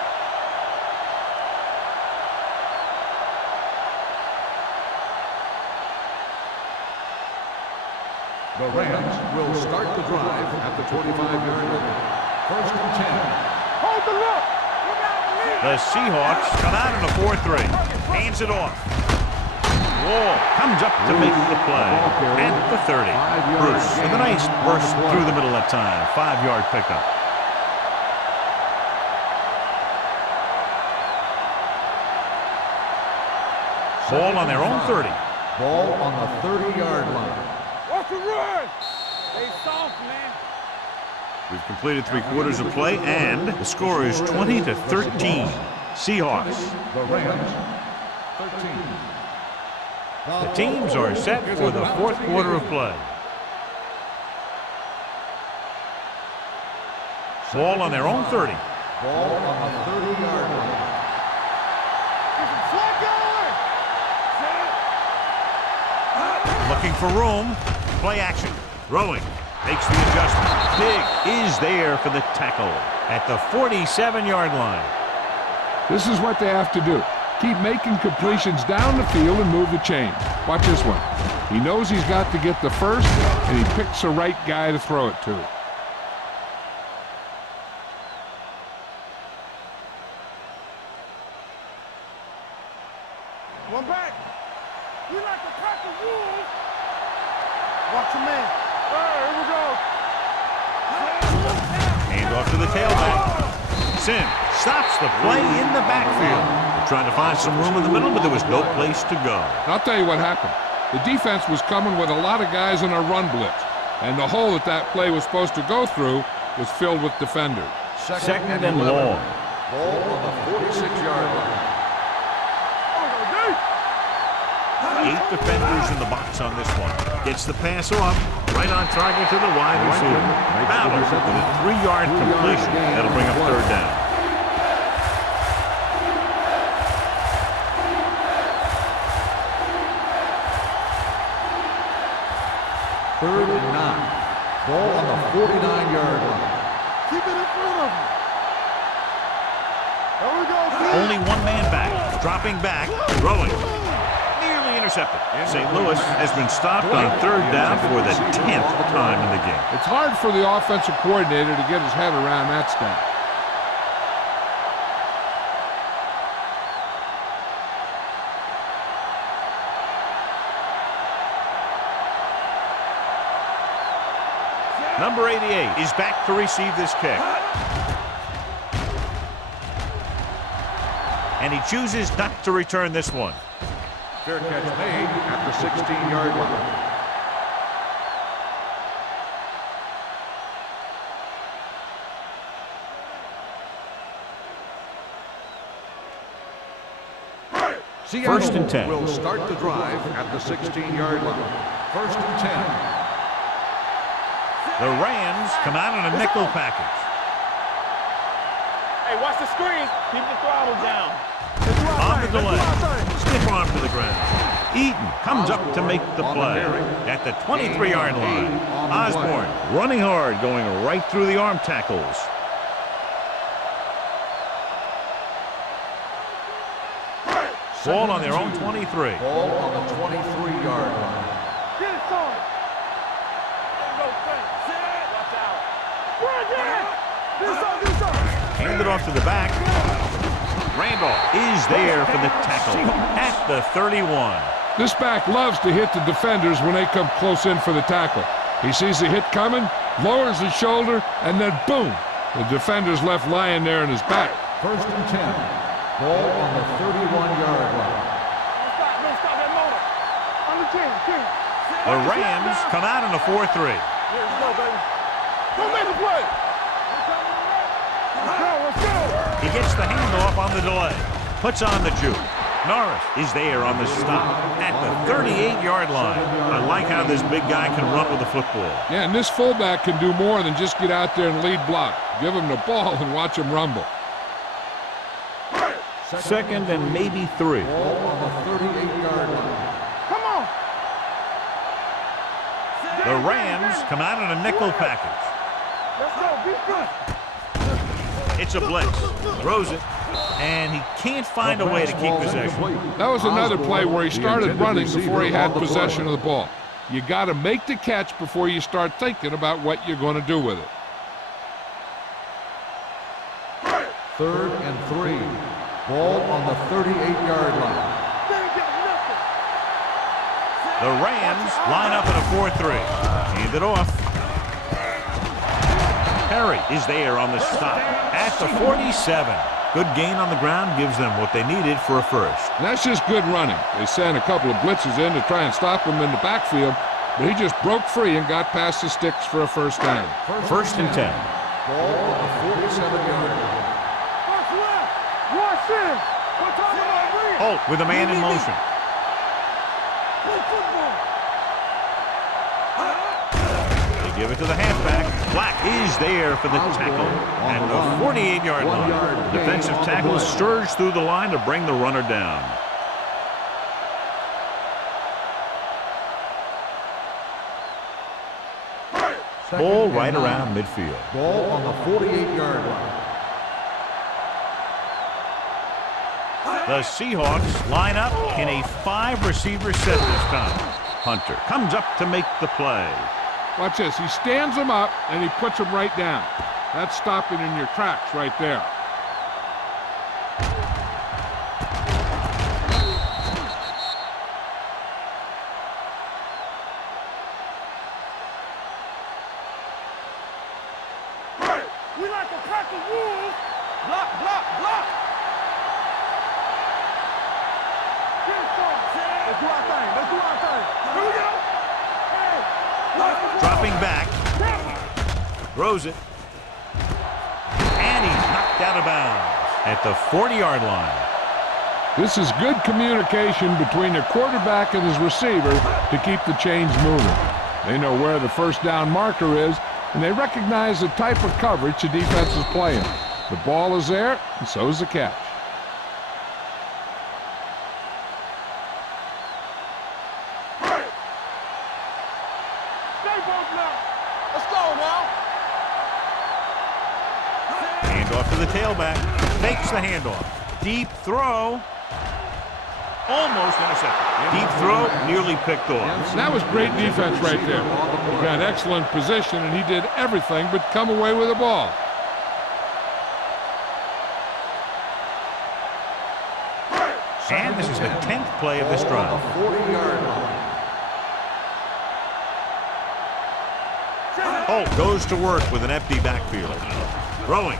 The Rams will start the drive at the 25-yard line. First and 10. Hold the look. The Seahawks come out in a 4-3. Hands it off. Wall comes up to make the play at the 30. Bruce with a nice burst through the middle that time. 5-yard pickup. Ball on their own 30. Ball on the 30-yard line. Watch the run. Stay soft, man. We've completed 3/4 of play, and the score is 20-13. Seahawks. The Rams, 13. The teams are set for the 4th quarter of play. Ball on their own 30. Ball on the 30-yard line. Looking for room. Play action. Throwing. Makes the adjustment. Big is there for the tackle at the 47-yard line. This is what they have to do. Keep making completions down the field and move the chains. Watch this one. He knows he's got to get the first, and he picks the right guy to throw it to. One back. We like to crack the rules. Watch your man. All right, here we go. Hand off to the tailback. Gets in. Stops the play in the backfield. They're trying to find some room in the middle, but there was no place to go. I'll tell you what happened. The defense was coming with a lot of guys in a run blitz, and the hole that play was supposed to go through was filled with defenders. Second and long. Ball on the 46-yard line. 8 defenders in the box on this one. Gets the pass off. Right on target to the wide receiver. Ballard with a 3-yard completion. That'll bring up third down. Third and 9. Ball on the 49-yard line. Keep it in front of him. There we go, kid. Only one man back. Dropping back. Throwing. Nearly intercepted. St. Louis has been stopped on third down for the 10th time in the game. It's hard for the offensive coordinator to get his head around that stat. Number 88 is back to receive this kick. And he chooses not to return this one. Fair catch made at the 16-yard line. Seattle First and 10. Will start the drive at the 16-yard line. First and 10. The Rams come out in a nickel package. Hey, watch the screen. Keep the throttle down. On the delay. Stiff arm to the ground. Eaton comes up to make the play at the 23-yard line. Osborne running hard, going right through the arm tackles. Ball on their own 23. Ball on the 23-yard line. Get it, son. There you go, Frank. Watch out. Bring it. Do something. Hand it off to the back. Randolph is there for the tackle at the 31. This back loves to hit the defenders when they come close in for the tackle. He sees the hit coming, lowers his shoulder, and then boom, the defender's left lying there in his back. First and 10. Ball on the 31-yard line. Don't stop that motor. On the 10. The Rams come out in a 4-3. Here we go, baby. Go make the play. Let's go. He gets the handoff on the delay. Puts on the juke. Norris is there on the stop at the 38-yard line. I like how this big guy can run with the football. Yeah, and this fullback can do more than just get out there and lead block. Give him the ball and watch him rumble. Second and maybe 3. Ball on the 38-yard line. Come on. The Rams come out in a nickel package. Let's go. Be good. It's a blitz. Throws it. And he can't find a way to keep possession. That was another play where he started running before he had possession of the ball. You got to make the catch before you start thinking about what you're going to do with it. Third and 3. Ball on the 38-yard line. The Rams line up in a 4-3. Hand it off. Perry is there on the stop at the 47. Good gain on the ground gives them what they needed for a first. And that's just good running. They sent a couple of blitzes in to try and stop him in the backfield, but he just broke free and got past the sticks for a first down. First and 10. Ball on the 47-yard line. Holt with a man in motion. They give it to the halfback. Black is there for the tackle at the 48-yard line. Defensive tackle stirs through the line to bring the runner down. Ball right around midfield. Ball on the 48-yard line. The Seahawks line up in a 5-receiver set this time. Hunter comes up to make the play. Watch this. He stands him up, and he puts him right down. That's stopping in your tracks right there. We like a pack of wolves Block, block, block. Let's do our thing. Let's do our thing. Here we go. Hey. Dropping back. Throws it. And he's knocked out of bounds at the 40-yard line. This is good communication between the quarterback and his receiver to keep the chains moving. They know where the first down marker is, and they recognize the type of coverage the defense is playing. The ball is there, and so is the catch. Let's go now. Handoff to the tailback. Fakes the handoff. Deep throw. Almost intercepted. Deep throw, nearly picked off. That was great defense right there. He got excellent position, and he did everything but come away with the ball. And this is the 10th play of this drive. 40-yard line. Holt goes to work with an empty backfield. Throwing.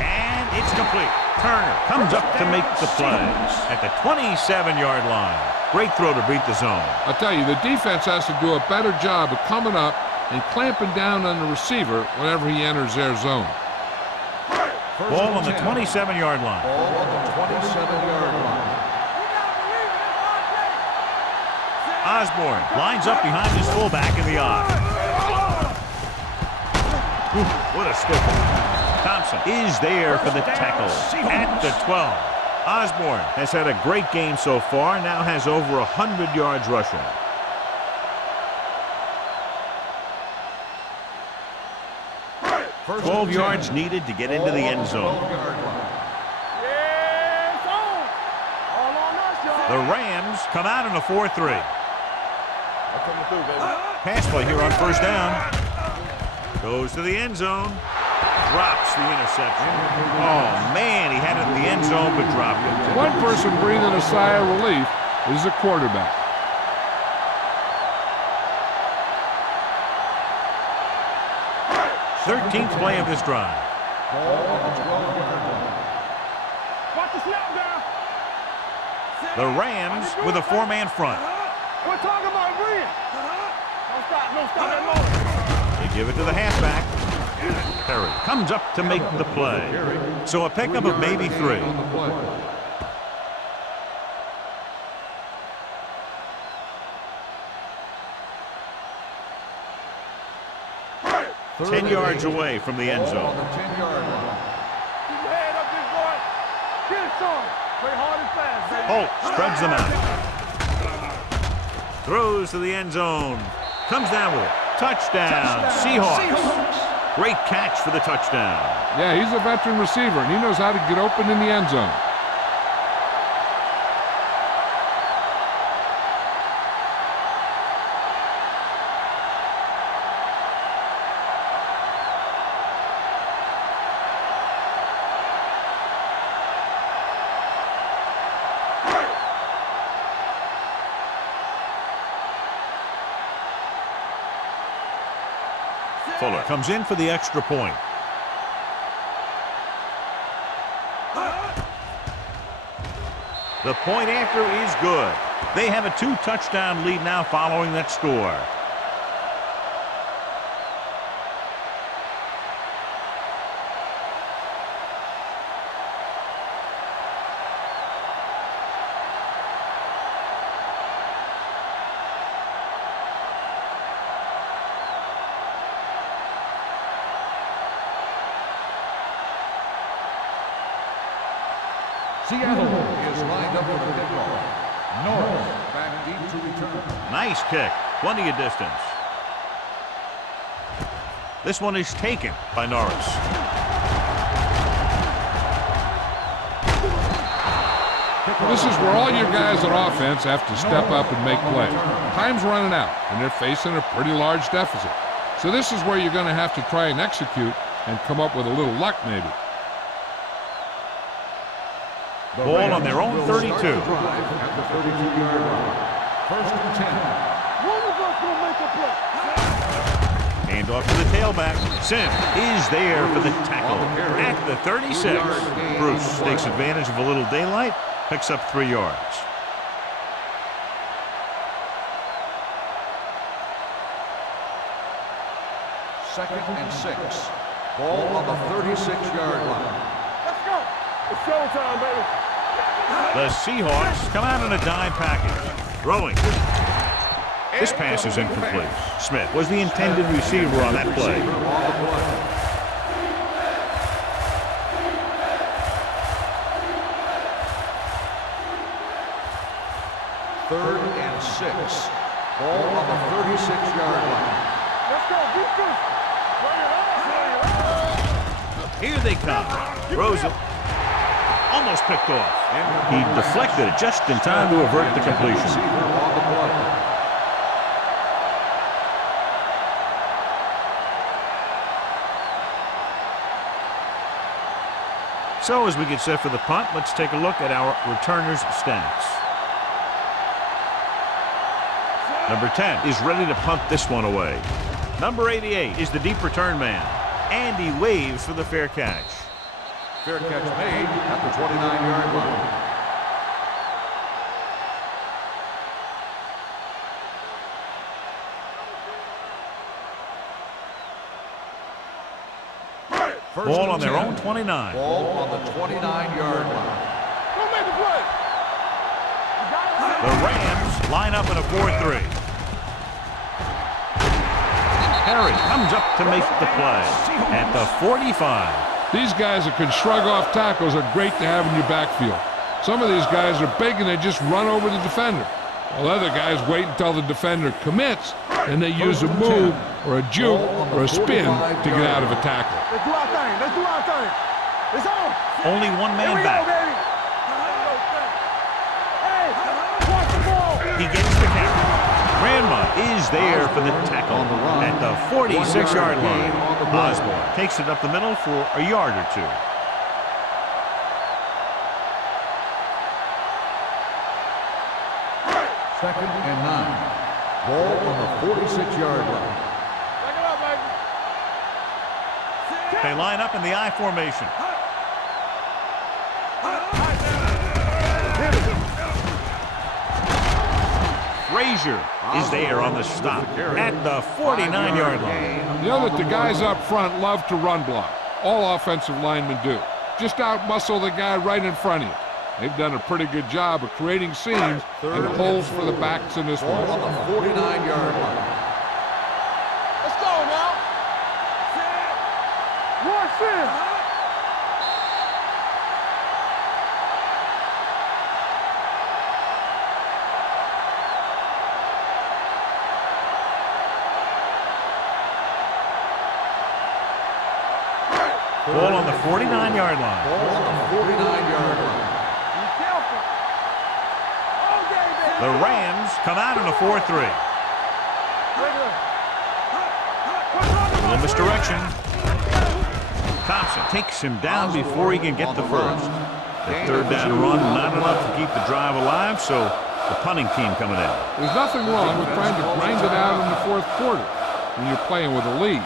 And it's complete. Turner comes up to make the play at the 27-yard line. Great throw to beat the zone. I'll tell you, the defense has to do a better job of coming up and clamping down on the receiver whenever he enters their zone. Ball on the 27-yard line. Ball on the 27-yard line. Osborne lines up behind his fullback in the eye. What a stiff one. Thompson is there for the tackle at the 12. Osborne has had a great game so far, now has over 100 yards rushing. First 12 and yards 10. needed to get into the end zone. Yeah, it's on. All on us, y'all. The Rams come out in a 4-3. I'm coming through, baby. Pass play here on first down. Goes to the end zone. Drops the interception. Oh, man, he had it in the end zone, but dropped it. One person breathing a sigh of relief is the quarterback. Thirteenth play of this drive. Ball on the 12-yard line. Watch the snap down. The Rams with a four-man front. We're talking about Green. Don't stop, don't stop that motor. They give it to the halfback. Perry comes up to make the play. So a pickup of maybe 3. On the play. Third 10 and yards 8. away from the end Ball on zone. the 10-yard line. Keep your head up, big boy. Get it, son. Play hard and fast, baby. Holt spreads them out. Throws to the end zone. Comes down with it. Touchdown. Seahawks. Great catch for the touchdown. Yeah, he's a veteran receiver, and he knows how to get open in the end zone. Fuller comes in for the extra point. The point after is good. They have a 2-touchdown lead now following that score. Seattle is lined up for the kickoff. Norris back deep to return. Nice kick. Plenty of distance. This one is taken by Norris. This is where all your guys on offense have to step up and make plays. Time's running out, and they're facing a pretty large deficit. So this is where you're going to have to try and execute and come up with a little luck maybe. Ball on their own 32. At the 32-yard line. First and 10. One of us will make a play. Handoff to the tailback. Sim is there for the tackle at the 36. Bruce takes advantage of a little daylight, picks up 3 yards. Second and 6. Ball on the 36-yard line. Let's go. It's showtime, baby. The Seahawks come out in a dime package. Throwing. This pass is incomplete. Smith was the intended receiver on that play. Third and 6. Ball on the 36-yard line. Let's go. Defense. Bring it on. Here they come. Throws it. Almost picked off. He deflected it just in time to avert the completion. So as we get set for the punt, let's take a look at our returners' stats. Number 10 is ready to punt this one away. Number 88 is the deep return man. And he waves for the fair catch. Fair catch made at the 29-yard line. Ball on their own 29. Ball on the 29-yard line. Don't make the play. The Rams line up in a 4-3. Harry comes up to make the play at the 45. These guys that can shrug off tackles are great to have in your backfield. Some of these guys are big and they just run over the defender. While other guys wait until the defender commits and they use a move or a juke or a spin to get out of a tackle. Let's do our thing. Let's do our thing. It's on. Only one man Here we back. go, baby. Hey, watch the ball. He gets the catch. Grandma is there for the tackle at the 46-yard line. Osborne takes it up the middle for a yard or 2. Second and 9. Ball on the 46-yard line. Take it up, baby. They line up in the I formation. Frazier is there on the stop at the 49-yard line. You know that the guys up front love to run block. All offensive linemen do. Just out-muscle the guy right in front of you. They've done a pretty good job of creating seams and holes for the backs in this one. Ball on the 49-yard line. Let's go now. Rush in. Ball on the 49-yard line. Ball on the 49-yard line. Be careful. Okay, baby. The Rams come out in a 4-3. A little misdirection. Thompson takes him down before he can get the first. The third down run, not enough to keep the drive alive, so the punting team coming in. There's nothing wrong with trying to grind it out in the fourth quarter when you're playing with a lead.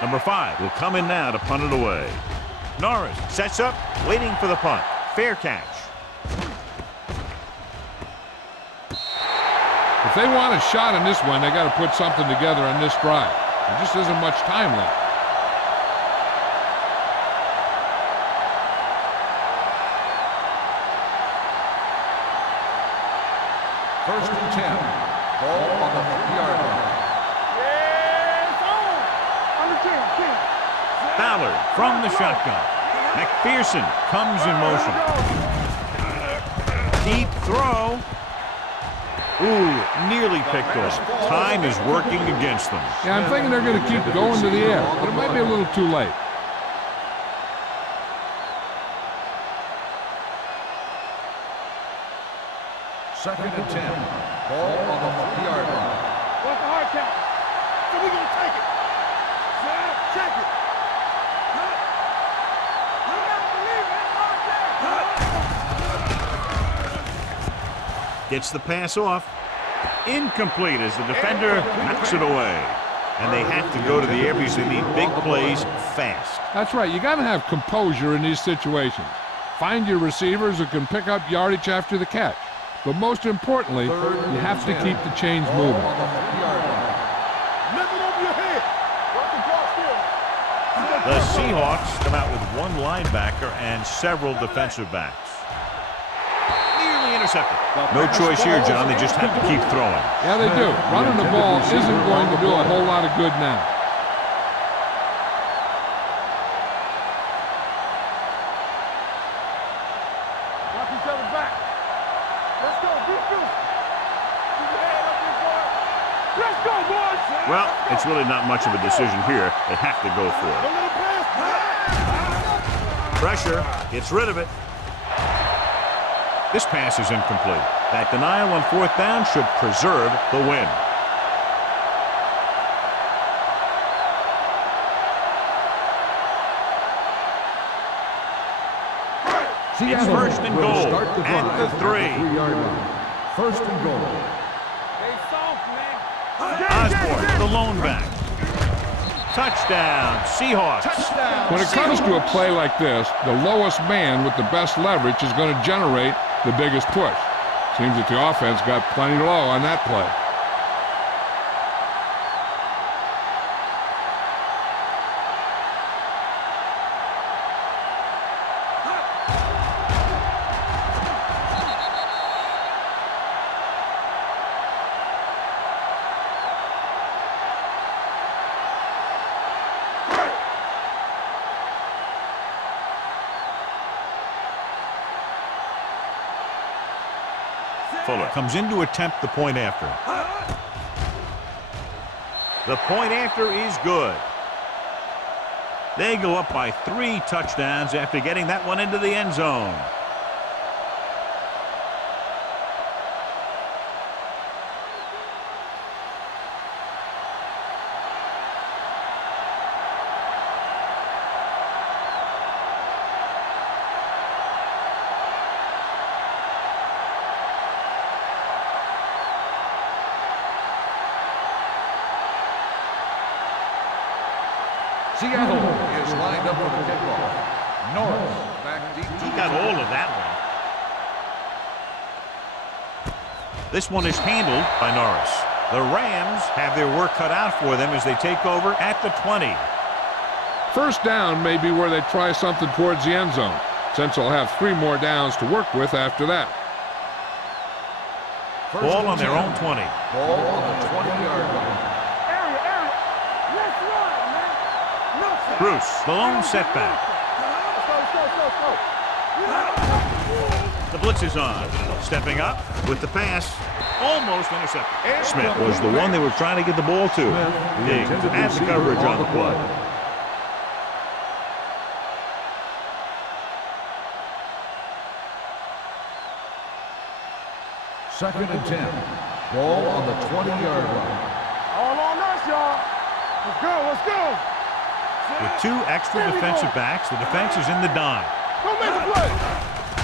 Number 5 will come in now to punt it away. Norris sets up, waiting for the punt. Fair catch. If they want a shot in this one, they got to put something together on this drive. There just isn't much time left. First and 10. Ball on the 3-yard line. Ballard from the shotgun. McPherson comes in motion. Deep throw. Ooh, nearly picked off. Time is working against them. Yeah, I'm thinking they're going to keep going to the air, but it might be a little too late. Second and 10. Ball on the 3-yard line. What's the hard count? so we're going to take it. Check it. Gets the pass off. Incomplete as the defender knocks it away. And they have to go to the air because they need big plays fast. That's right. You got to have composure in these situations. Find your receivers who can pick up yardage after the catch. But most importantly, you have to keep the chains moving. Lift it over your head. Work the ball still. The Seahawks come out with one linebacker and several defensive backs. Nearly intercepted. No choice here, John. They just have to keep throwing. Yeah, they do. Running the ball isn't going to do a whole lot of good now. Watch each other back. Let's go, defense. Keep your head up, big boy. Let's go, boys. Well, it's really not much of a decision here. They have to go for it. Don't let him pass. Pressure. Gets rid of it. This pass is incomplete. That denial on fourth down should preserve the win. It's first and goal at the 3. First and goal. Stay soft, man. Osborne, the lone back. Touchdown, Seahawks. When it comes to a play like this, the lowest man with the best leverage is going to generate the biggest push. Seems that the offense got plenty low on that play. Fuller comes in to attempt the point after. The point after is good. They go up by 3 touchdowns after getting that one into the end zone. Seattle is lined up for the kickoff. Norris back deep. He got all of that one. This one is handled by Norris. The Rams have their work cut out for them as they take over at the 20. First down may be where they try something towards the end zone, since they'll have 3 more downs to work with after that. Ball on their own 20. Ball on the 20-yard line. Area. Let's run, man. Bruce, the lone setback. The blitz is on. Stepping up with the pass. Almost intercepted. Smith was the one they were trying to get the ball to. Diggs had the coverage on the play. Second and 10. Ball on the 20-yard line. All on us, y'all. Let's go. With 2 extra defensive backs, the defense is in the dime. Go make a play.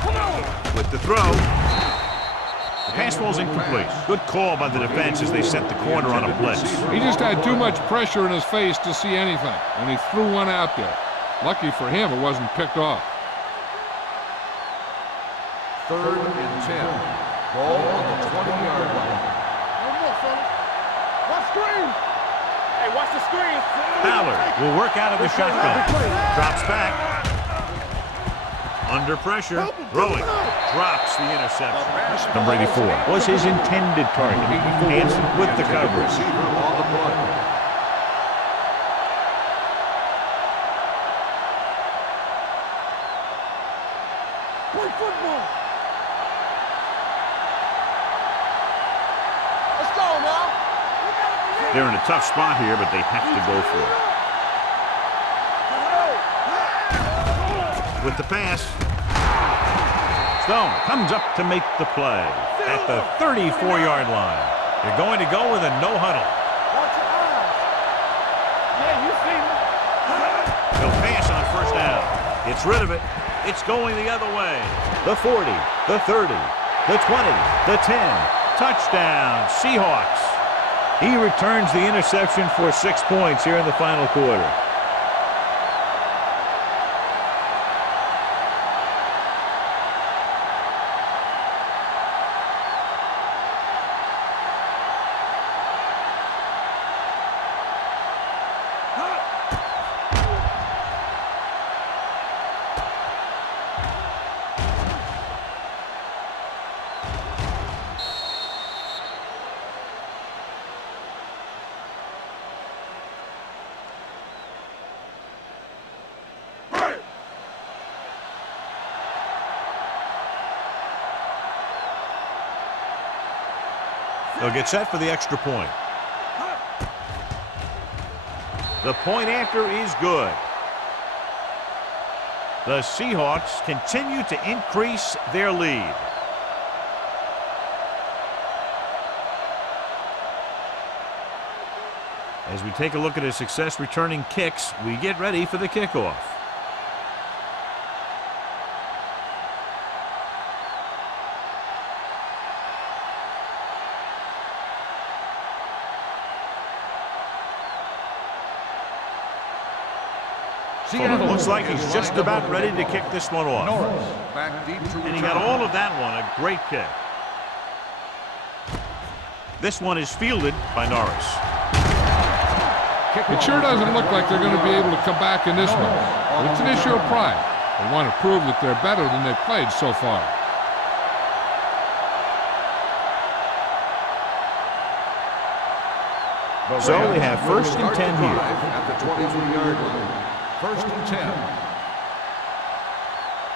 Come on. With the throw, the pass falls incomplete. Good call by the defense as they set the corner on a blitz. He just had too much pressure in his face to see anything, and he threw one out there. Lucky for him, it wasn't picked off. Third and 10. Ball on the 20-yard line. No more, fellas. Watch screen. Hey, watch the screen. Ballard will work out of the shotgun. Drops back. Under pressure. Throwing. Drops the interception. Number 84 was his intended target. Hanson with the coverage. On the play. Play football. Let's go now. They're in a tough spot here, but they have to go for it. With the pass. Stone comes up to make the play at the 34-yard line. They're going to go with a no huddle. Watch your eyes. He'll pass on first down. Gets rid of it. It's going the other way. The 40, the 30, the 20, the 10. Touchdown, Seahawks. He returns the interception for 6 points here in the final quarter. They'll get set for the extra point. The point after is good. The Seahawks continue to increase their lead. As we take a look at his success returning kicks, we get ready for the kickoff. Looks like he's just about ready to kick this one off. And he got all of that one, a great kick. This one is fielded by Norris. It sure doesn't look like they're going to be able to come back in this one. But it's an issue of pride. They want to prove that they're better than they've played so far. So they have first and 10 here. At the 22-yard line. First and 10.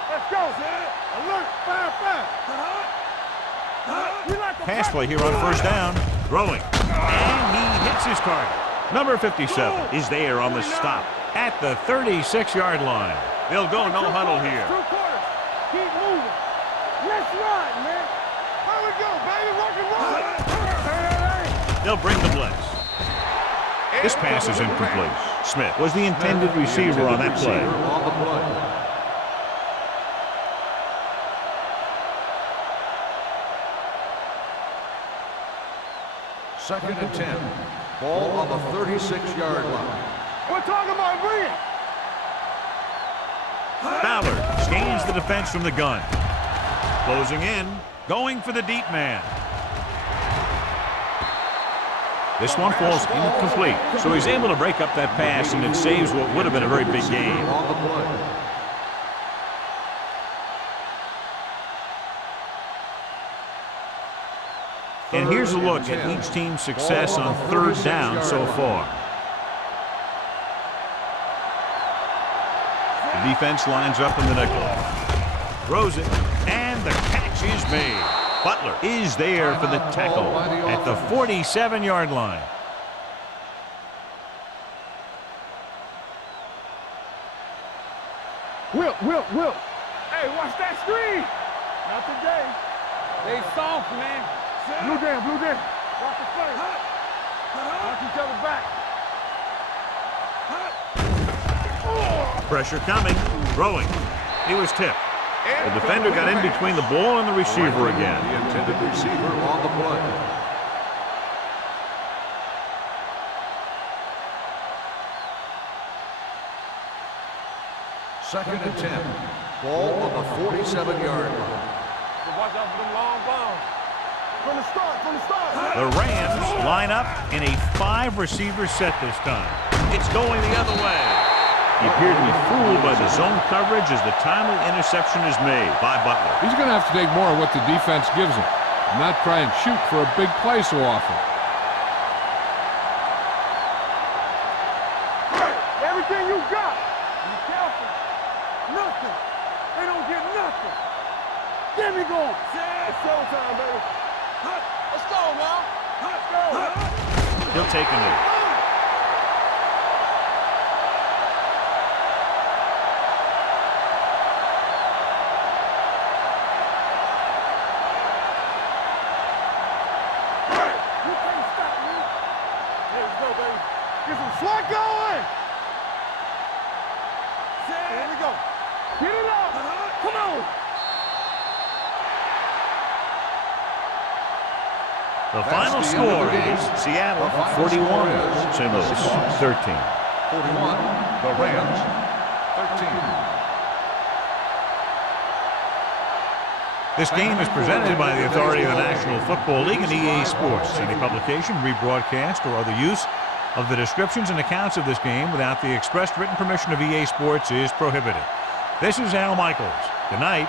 Let's go, man. Alert, fire. Pass play here on first down. Throwing. And he hits his target. Number 57 is there on the stop at the 36-yard line. They'll go no huddle here. 2 quarters. Keep moving. Let's ride, man. How we go, baby? Rock and roll. They'll bring the blitz. This pass is incomplete. Smith was the intended receiver on that play. Second and 10. Ball on the 36-yard line. We're talking about bring it. Fowler scans the defense from the gun. Closing in, going for the deep man. This one falls incomplete, so he's able to break up that pass, and it saves what would have been a very big game. And here's a look at each team's success on third down so far. The defense lines up in the nickel. Throws it, and the catch is made. Butler is there for the tackle at the 47-yard line. Will. Hey, watch that screen. Not today. They soft, man. Blue down. Watch the play. Watch each other back. Pressure coming. Throwing. He was tipped. The defender got in between the ball and the receiver again. The intended receiver on the play. Second and 10. Ball on the 47-yard line. Watch out for them long balls. From the start. The Rams line up in a 5-receiver set this time. It's going the other way. He appeared to be fooled by the zone coverage as the timely interception is made by Butler. He's going to have to take more of what the defense gives him, and not try and shoot for a big play so often. Everything you got. Be careful. Nothing. They don't get nothing. Get me going. It's showtime, baby. Let's go, man. Let's go. He'll take a knee. The That's final the end of score the game. is Seattle The final 41, score is St. Louis Seahawks 13. 41, the Rams 13. This game is presented by the authority of the National Football League and EA Sports. Any publication, rebroadcast, or other use of the descriptions and accounts of this game without the expressed written permission of EA Sports is prohibited. This is Al Michaels. Good night.